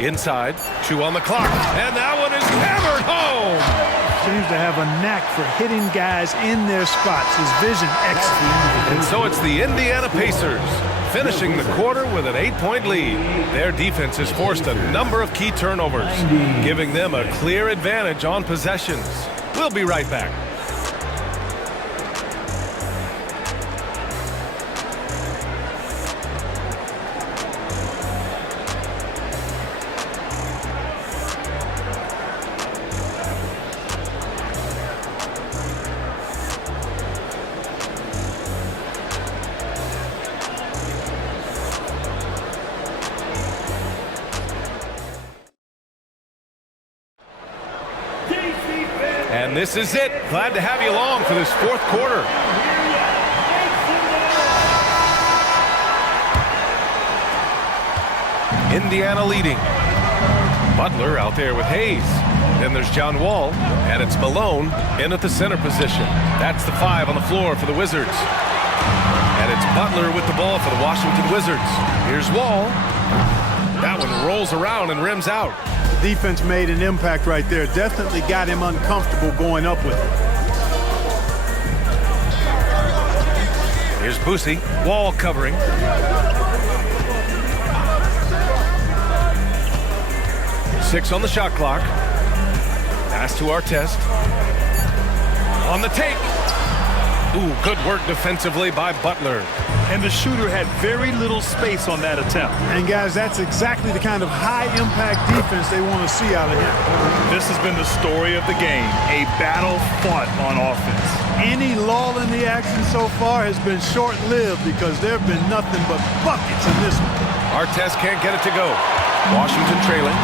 Inside, 2 on the clock. And that one is hammered home. Seems to have a knack for hitting guys in their spots. His vision excellent. And so it's the Indiana Pacers finishing the quarter with an 8-point lead. Their defense has forced a number of key turnovers, giving them a clear advantage on possessions. We'll be right back. And this is it. Glad to have you along for this 4th quarter. Indiana leading. Butler out there with Hayes. Then there's John Wall, and it's Malone in at the center position. That's the 5 on the floor for the Wizards. And it's Butler with the ball for the Washington Wizards. Here's Wall. That one rolls around and rims out. Defense made an impact right there. Definitely got him uncomfortable going up with it. Here's Boosie. Wall covering. Six on the shot clock. Pass to Artest. On the take. Ooh, good work defensively by Butler. And the shooter had very little space on that attempt. And guys, that's exactly the kind of high-impact defense they want to see out of him. This has been the story of the game, a battle fought on offense. Any lull in the action so far has been short-lived because there have been nothing but buckets in this one. Artest can't get it to go. Washington trailing.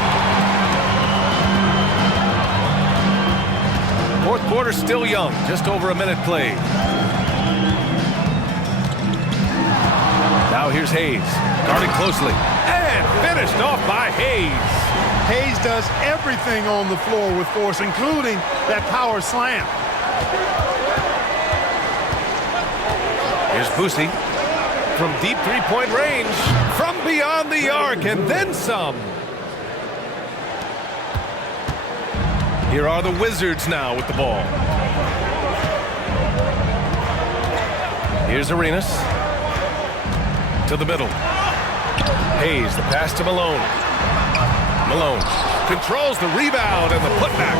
Fourth quarter still young, just over a minute played. Now here's Hayes, guarded closely, and finished off by Hayes. Hayes does everything on the floor with force, including that power slam. Here's Boosie from deep three-point range, from beyond the arc, and then some. Here are the Wizards now with the ball. Here's Arenas. To the middle. Hayes, the pass to Malone. Malone controls the rebound and the putback.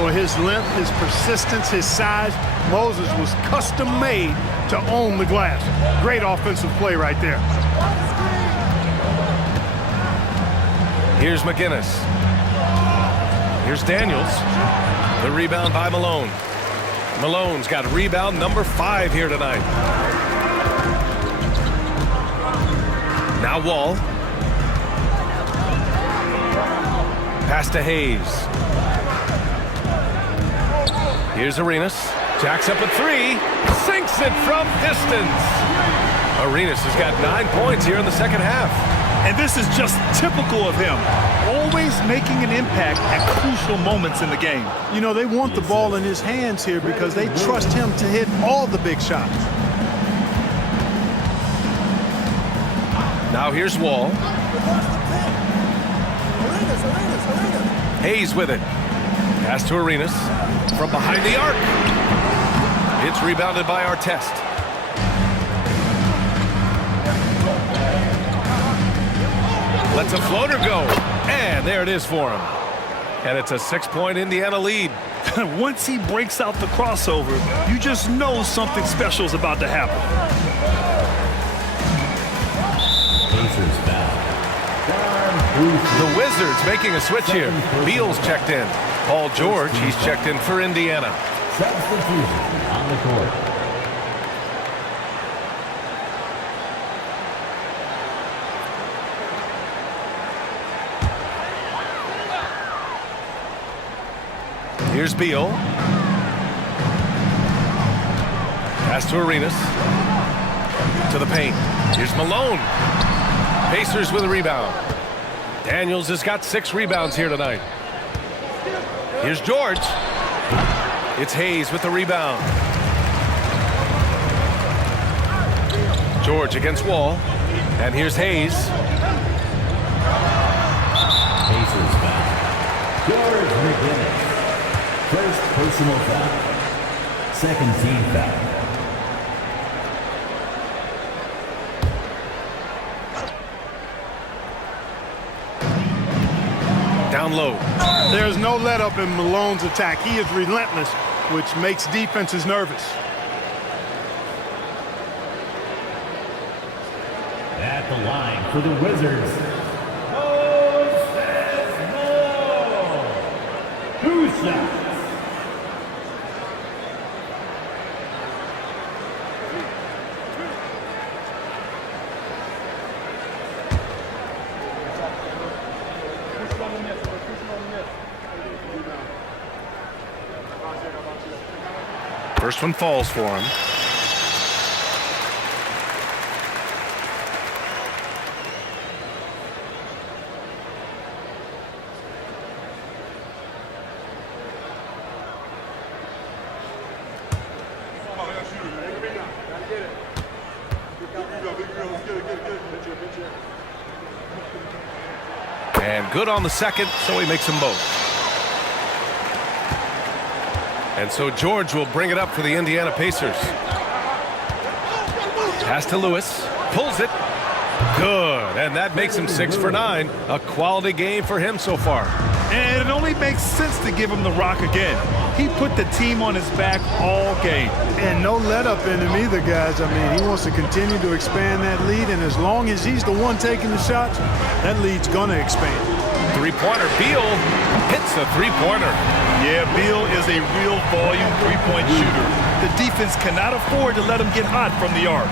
For his length, his persistence, his size, Moses was custom-made to own the glass. Great offensive play right there. Here's McGinnis. Here's Daniels. The rebound by Malone. Malone's got rebound number 5 here tonight. Now Wall. Pass to Hayes. Here's Arenas. Jacks up a 3. Sinks it from distance. Arenas has got 9 points here in the second half. And this is just typical of him. Always making an impact at crucial moments in the game. You know, they want the ball in his hands here because they trust him to hit all the big shots. Now here's Wall. Hayes with it. Pass to Arenas from behind the arc. It's rebounded by Artest. Lets a floater go. And there it is for him. And it's a 6-point Indiana lead. Once he breaks out the crossover, you just know something special is about to happen. PACERS foul. The Wizards making a switch here. Beal's checked in. Paul George, he's checked in for Indiana. Substitution on the court. Here's Beal. Pass to Arenas. To the paint. Here's Malone. Pacers with a rebound. Daniels has got 6 rebounds here tonight. Here's George. It's Hayes with the rebound. George against Wall. And here's Hayes. PACERS foul. George McGinnis. First personal foul. Second team foul. Down low. There's no let-up in Malone's attack. He is relentless, which makes defenses nervous. At the line for the Wizards. Two shots. First one falls for him. And good on the second, so he makes them both. And so George will bring it up for the Indiana Pacers. Pass to Lewis. Pulls it. Good. And that makes him 6 for 9. A quality game for him so far. And it only makes sense to give him the rock again. He put the team on his back all game. And no let up in him either, guys. I mean, he wants to continue to expand that lead, and as long as he's the one taking the shots, that lead's going to expand. Three-pointer. Beal hits a three-pointer. Yeah, Beal is a real volume three-point shooter. The defense cannot afford to let him get hot from the arc.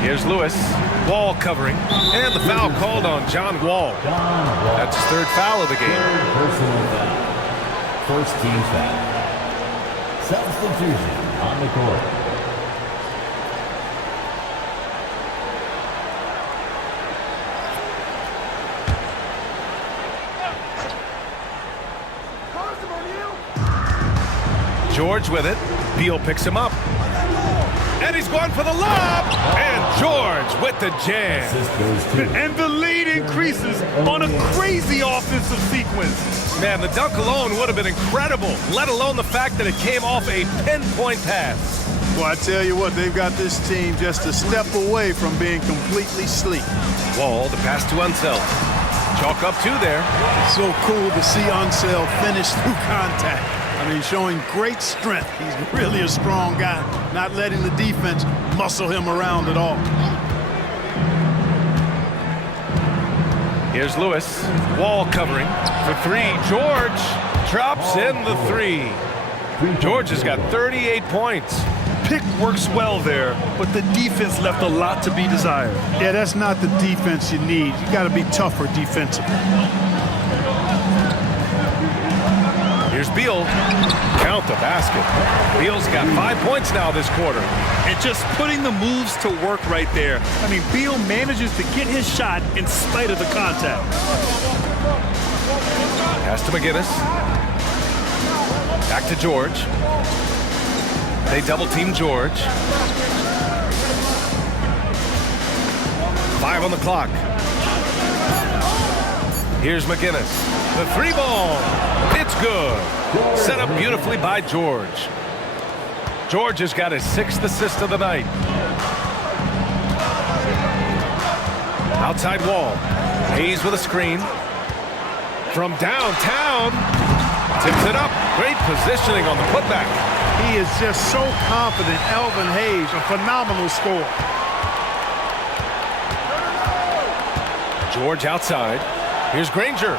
Here's Lewis. Wall covering. And the foul called on John Wall. That's his third foul of the game. Personal foul. First team foul. Substitution on the court. George with it. Beal picks him up. And he's going for the lob. And George with the jam. Assist goes to And the lead increases on a crazy offensive sequence. Man, the dunk alone would have been incredible, let alone the fact that it came off a pinpoint pass. Well, I tell you what, they've got this team just a step away from being completely sleek. Wall, the pass to Unseld. Chalk up two there. So cool to see Unseld finish through contact. I mean, showing great strength. He's really a strong guy, not letting the defense muscle him around at all. Here's Lewis. Wall covering for three. George drops in the three. George has got 38 points. Pick works well there, but the defense left a lot to be desired. Yeah, that's not the defense you need. You got to be tougher defensively. Here's Beal. Count the basket. Beal's got 5 points now this quarter. And just putting the moves to work right there. I mean, Beal manages to get his shot in spite of the contact. Pass to McGinnis. Back to George. They double-team George. 5 on the clock. Here's McGinnis. The three ball. It's good. Set up beautifully by George. George has got his 6th assist of the night. Outside Wall. Hayes with a screen. From downtown. Tips it up. Great positioning on the putback. He is just so confident. Elvin Hayes, a phenomenal scorer. George outside. Here's Granger.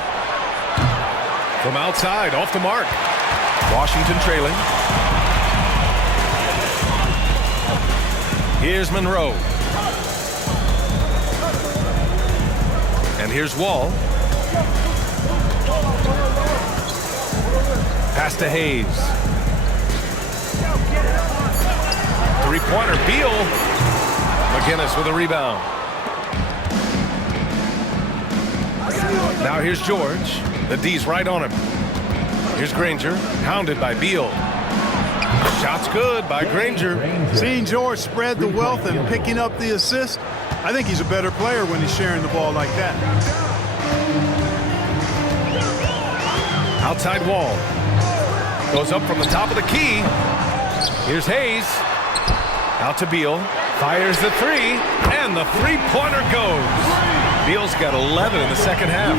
From outside, off the mark. Washington trailing. Here's Monroe. And here's Wall. Pass to Hayes. Three-pointer, Beal. McGinnis with a rebound. Now here's George. The D's right on him. Here's Granger, hounded by Beal. Shot's good by Granger. Seeing George spread the wealth and picking up the assist, I think he's a better player when he's sharing the ball like that. Outside Wall. Goes up from the top of the key. Here's Hayes. Out to Beal. Fires the three. And the three-pointer goes. Beal's got 11 in the second half.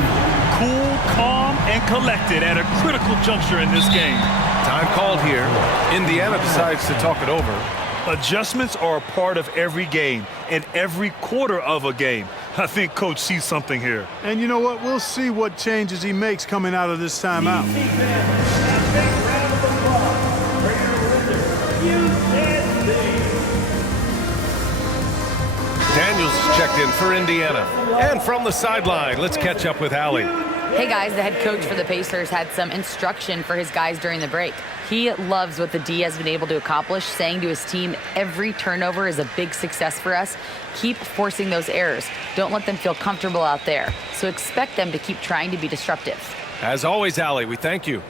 Cool, calm, and collected at a critical juncture in this game. Time called here. Indiana decides to talk it over. Adjustments are a part of every game and every quarter of a game. I think Coach sees something here. And you know what? We'll see what changes he makes coming out of this timeout. Daniels is checked in for Indiana. And from the sideline, let's catch up with Allie. Hey guys, the head coach for the Pacers had some instruction for his guys during the break. He loves what the D has been able to accomplish, saying to his team, every turnover is a big success for us. Keep forcing those errors. Don't let them feel comfortable out there. So expect them to keep trying to be disruptive. As always, Allie, we thank you.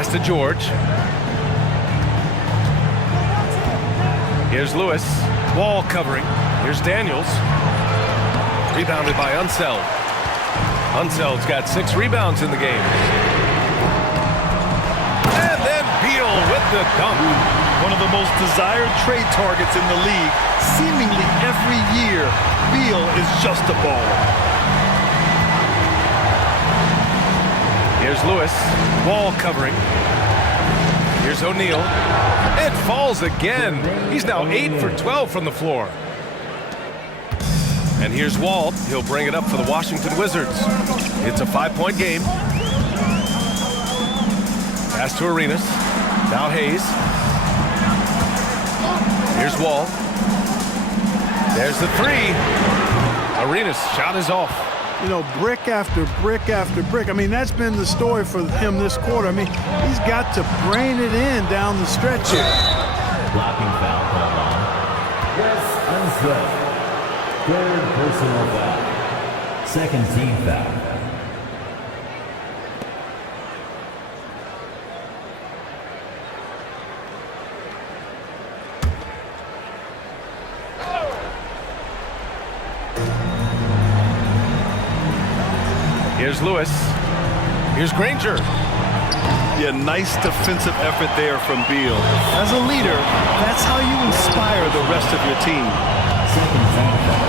Pass to George. Here's Lewis. Wall covering. Here's Daniels. Rebounded by Unseld. Unseld's got 6 rebounds in the game. And then Beal with the dunk. One of the most desired trade targets in the league. Seemingly every year, Beal is just a baller. Here's Lewis. Wall covering. Here's O'Neal. It falls again. He's now 8 for 12 from the floor. And here's Wall. He'll bring it up for the Washington Wizards. It's a 5-point game. Pass to Arenas. Now Hayes. Here's Wall. There's the 3. Arenas' shot is off. You know, brick after brick after brick. I mean, that's been the story for him this quarter. I mean, he's got to brain it in down the stretch here. Blocking foul called on. Yes, Unseld. Third personal foul. Second team foul. Here's Lewis. Here's Granger. Yeah, nice defensive effort there from Beal. As a leader, that's how you inspire the rest of your team. Second team foul.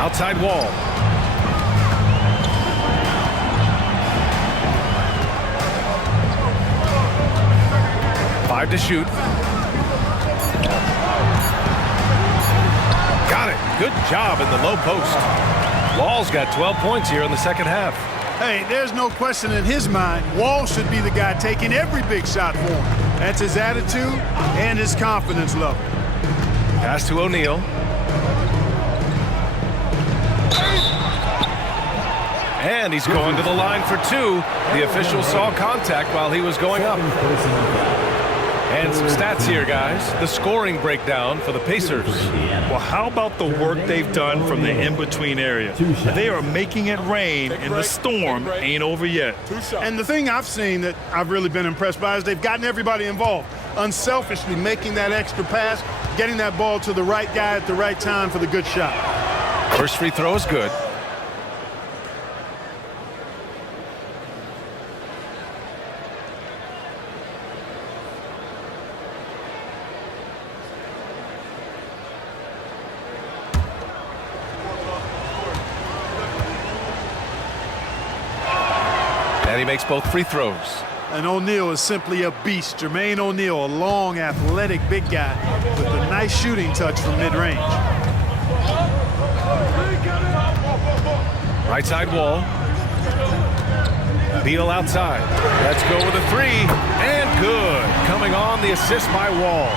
Outside Wall. Five to shoot. Got it. Good job in the low post. Wall's got 12 points here in the second half. Hey, there's no question in his mind. Wall should be the guy taking every big shot for him. That's his attitude and his confidence level. Pass to O'Neal. And he's going to the line for 2. The official saw contact while he was going up. And some stats here, guys. The scoring breakdown for the Pacers. Well, how about the work they've done from the in-between area? They are making it rain, and the storm ain't over yet. And the thing I've seen that I've really been impressed by is they've gotten everybody involved. Unselfishly making that extra pass, getting that ball to the right guy at the right time for the good shot. First free throw is good. And he makes both free throws. And O'Neal is simply a beast. Jermaine O'Neal, a long, athletic, big guy with a nice shooting touch from mid-range. Right side Wall. Beal outside. Let's go with a 3. And good. Coming on, the assist by Wall.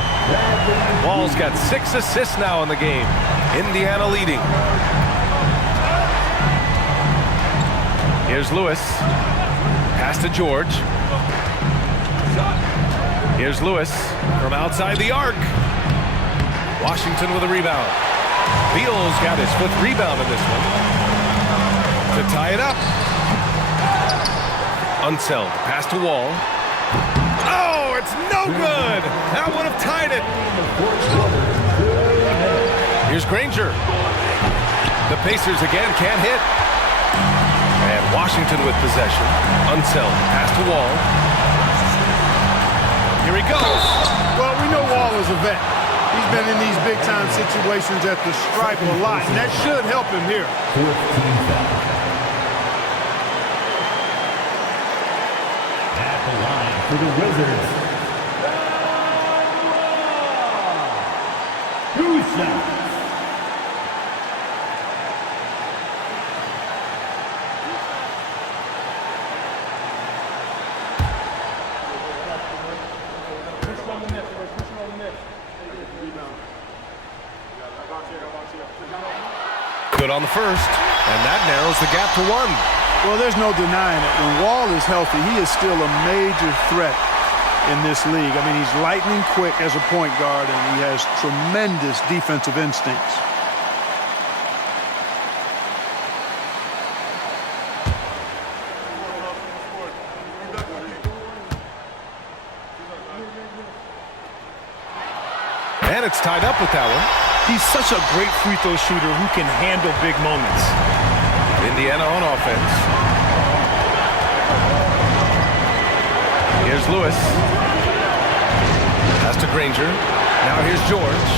Wall's got 6 assists now in the game. Indiana leading. Here's Lewis. Pass to George. Here's Lewis from outside the arc. Washington with a rebound. Beal's got his 5th rebound in this one. To tie it up. Unseld. Pass to Wall. Oh, it's no good. That would have tied it. Here's Granger. The Pacers again can't hit. And Washington with possession. Unseld. Pass to Wall. Here he goes. Well, we know Wall is a vet. He's been in these big-time situations at the stripe a lot, and that should help him here. Fourth team foul. At the line for the Wizards. 2 shots. Good on the first, and that narrows the gap to 1. Well, there's no denying it. When Wall is healthy, he is still a major threat in this league. I mean, he's lightning quick as a point guard, and he has tremendous defensive instincts. And it's tied up with that one. He's such a great free throw shooter who can handle big moments. Indiana on offense. Here's Lewis. Pass to Granger. Now here's George.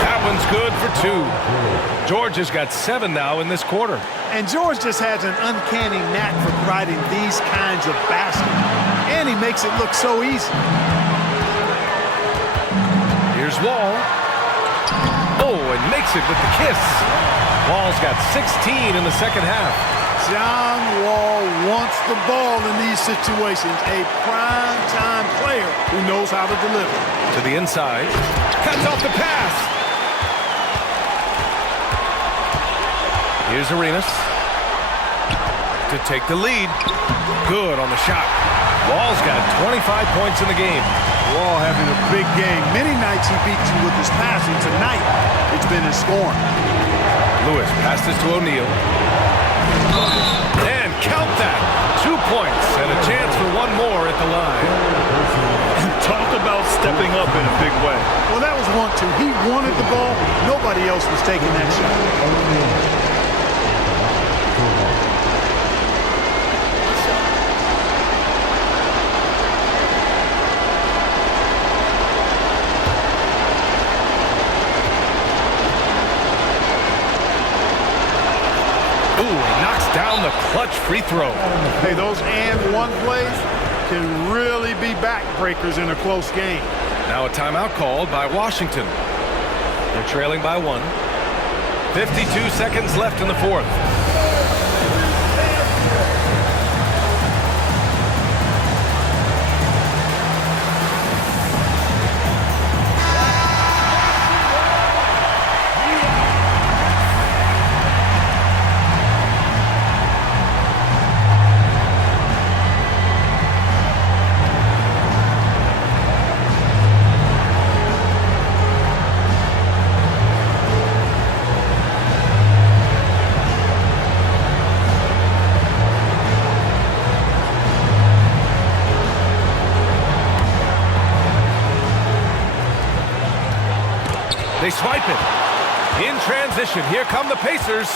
That one's good for 2. George has got 7 now in this quarter. And George just has an uncanny knack for providing these kinds of baskets. And he makes it look so easy. Here's Wall. Oh, and makes it with the kiss. Wall's got 16 in the second half. John Wall wants the ball in these situations. A prime-time player who knows how to deliver. To the inside. Cuts off the pass. Here's Arenas. To take the lead. Good on the shot. Wall's got 25 points in the game. Wall having a big game. Many nights he beats you with his passing. Tonight, it's been his scoring. Lewis passes to O'Neal. And count that. 2 points and a chance for one more at the line. Talk about stepping up in a big way. Well, that was 1-2. He wanted the ball. Nobody else was taking that shot. Down the clutch free throw. Hey, those and one plays can really be backbreakers in a close game. Now a timeout called by Washington. They're trailing by 1. 52 seconds left in the fourth. They swipe it. In transition, here come the Pacers.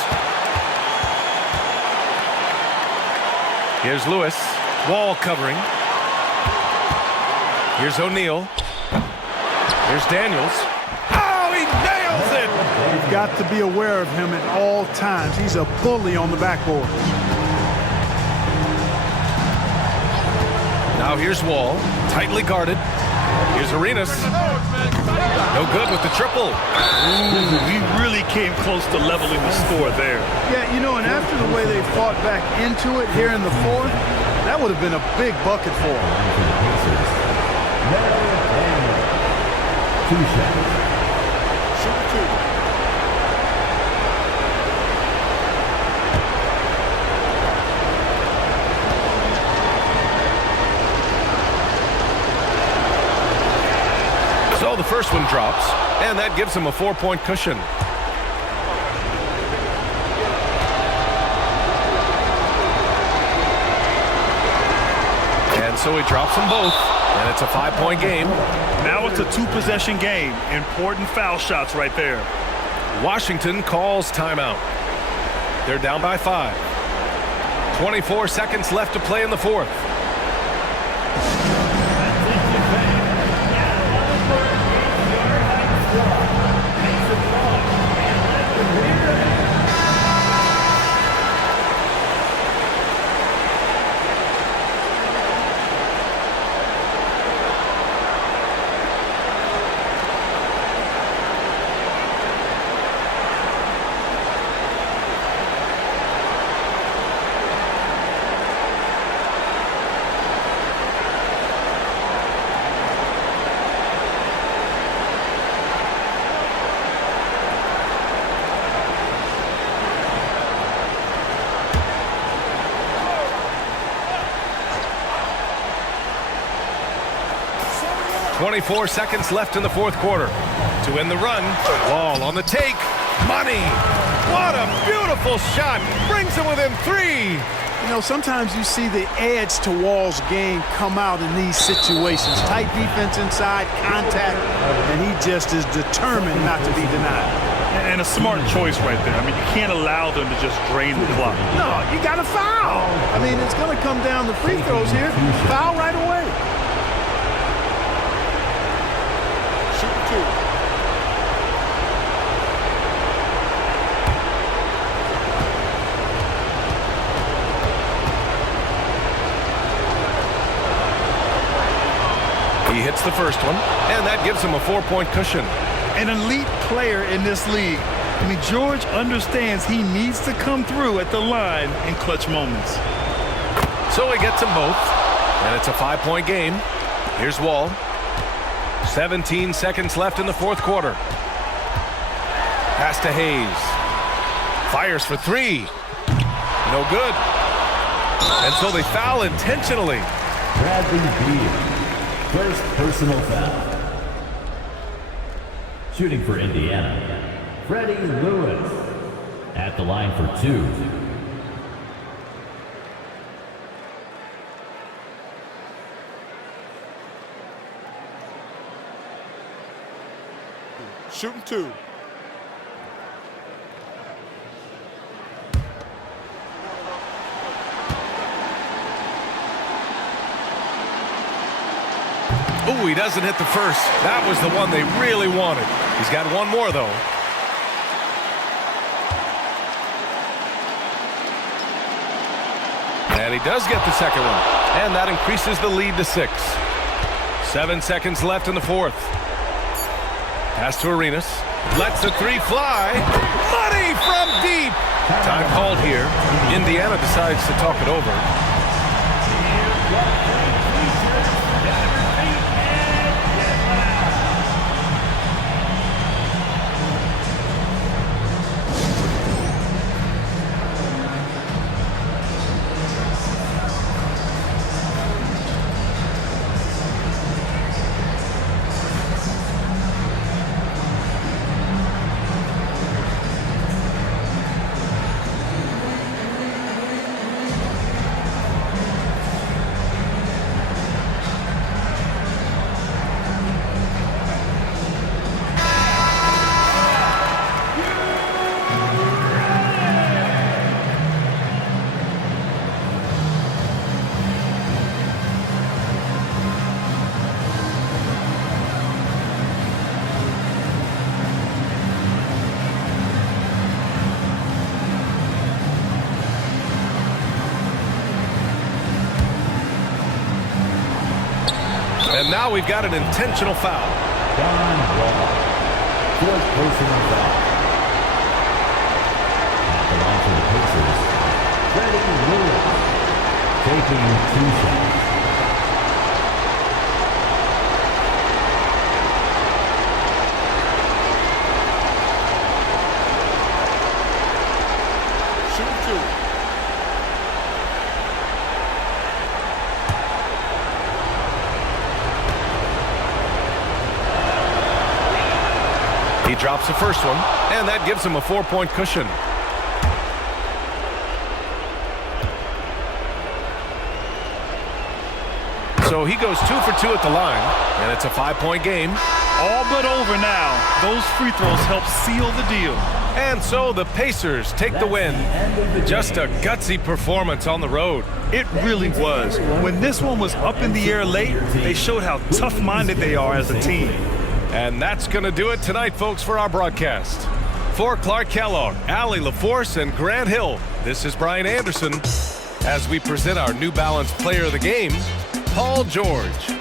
Here's Lewis. Wall covering. Here's O'Neal. Here's Daniels. Oh, he nails it! You've got to be aware of him at all times. He's a bully on the backboard. Now here's Wall. Tightly guarded. Here's Arenas. No good with the triple. He really came close to leveling the score there. Yeah, you know, and after the way they fought back into it here in the fourth, that would have been a big bucket for them. 2 shots. So the first one drops, and that gives him a 4-point cushion. And so he drops them both, and it's a 5-point game. Now it's a 2-possession game. Important foul shots right there. Washington calls timeout. They're down by 5. 24 seconds left to play in the fourth. .24 seconds left in the fourth quarter. To win the run, Wall on the take. Money! What a beautiful shot! Brings him within 3. You know, sometimes you see the edge to Wall's game come out in these situations. Tight defense inside, contact, and he just is determined not to be denied. And a smart choice right there. I mean, you can't allow them to just drain the clock. No, you got to foul. I mean, it's going to come down to free throws here. Foul right away. Shoot 2. He hits the first one, and that gives him a 4-point cushion. An elite player in this league. I mean, George understands he needs to come through at the line in clutch moments. So he gets them both, and it's a 5-point game. Here's Wall. 17 seconds left in the fourth quarter. Pass to Hayes. Fires for 3. No good. And so they foul intentionally. Bradley Beal. First personal foul. Shooting for Indiana, Freddie Lewis. At the line for 2. Shooting 2. Ooh, he doesn't hit the first. That was the one they really wanted. He's got one more, though. And he does get the second one. And that increases the lead to 6. 7 seconds left in the fourth. Pass to Arenas. Lets the 3 fly. Money from deep. Time called here. Indiana decides to talk it over. And now we've got an intentional foul. Don Wall. Fourth personal foul. At the line for the Pacers, Freddie Lewis. Taking 2 shots. Shooting 2. He drops the first one, and that gives him a 4-point cushion. So he goes 2 for 2 at the line, and it's a 5-point game. All but over now. Those free throws help seal the deal. And so the Pacers take the win. Just a gutsy performance on the road. It really was. When this one was up in the air late, they showed how tough-minded they are as a team. And that's going to do it tonight, folks, for our broadcast. For Clark Kellogg, Allie LaForce, and Grant Hill, this is Brian Anderson as we present our New Balance Player of the Game, Paul George.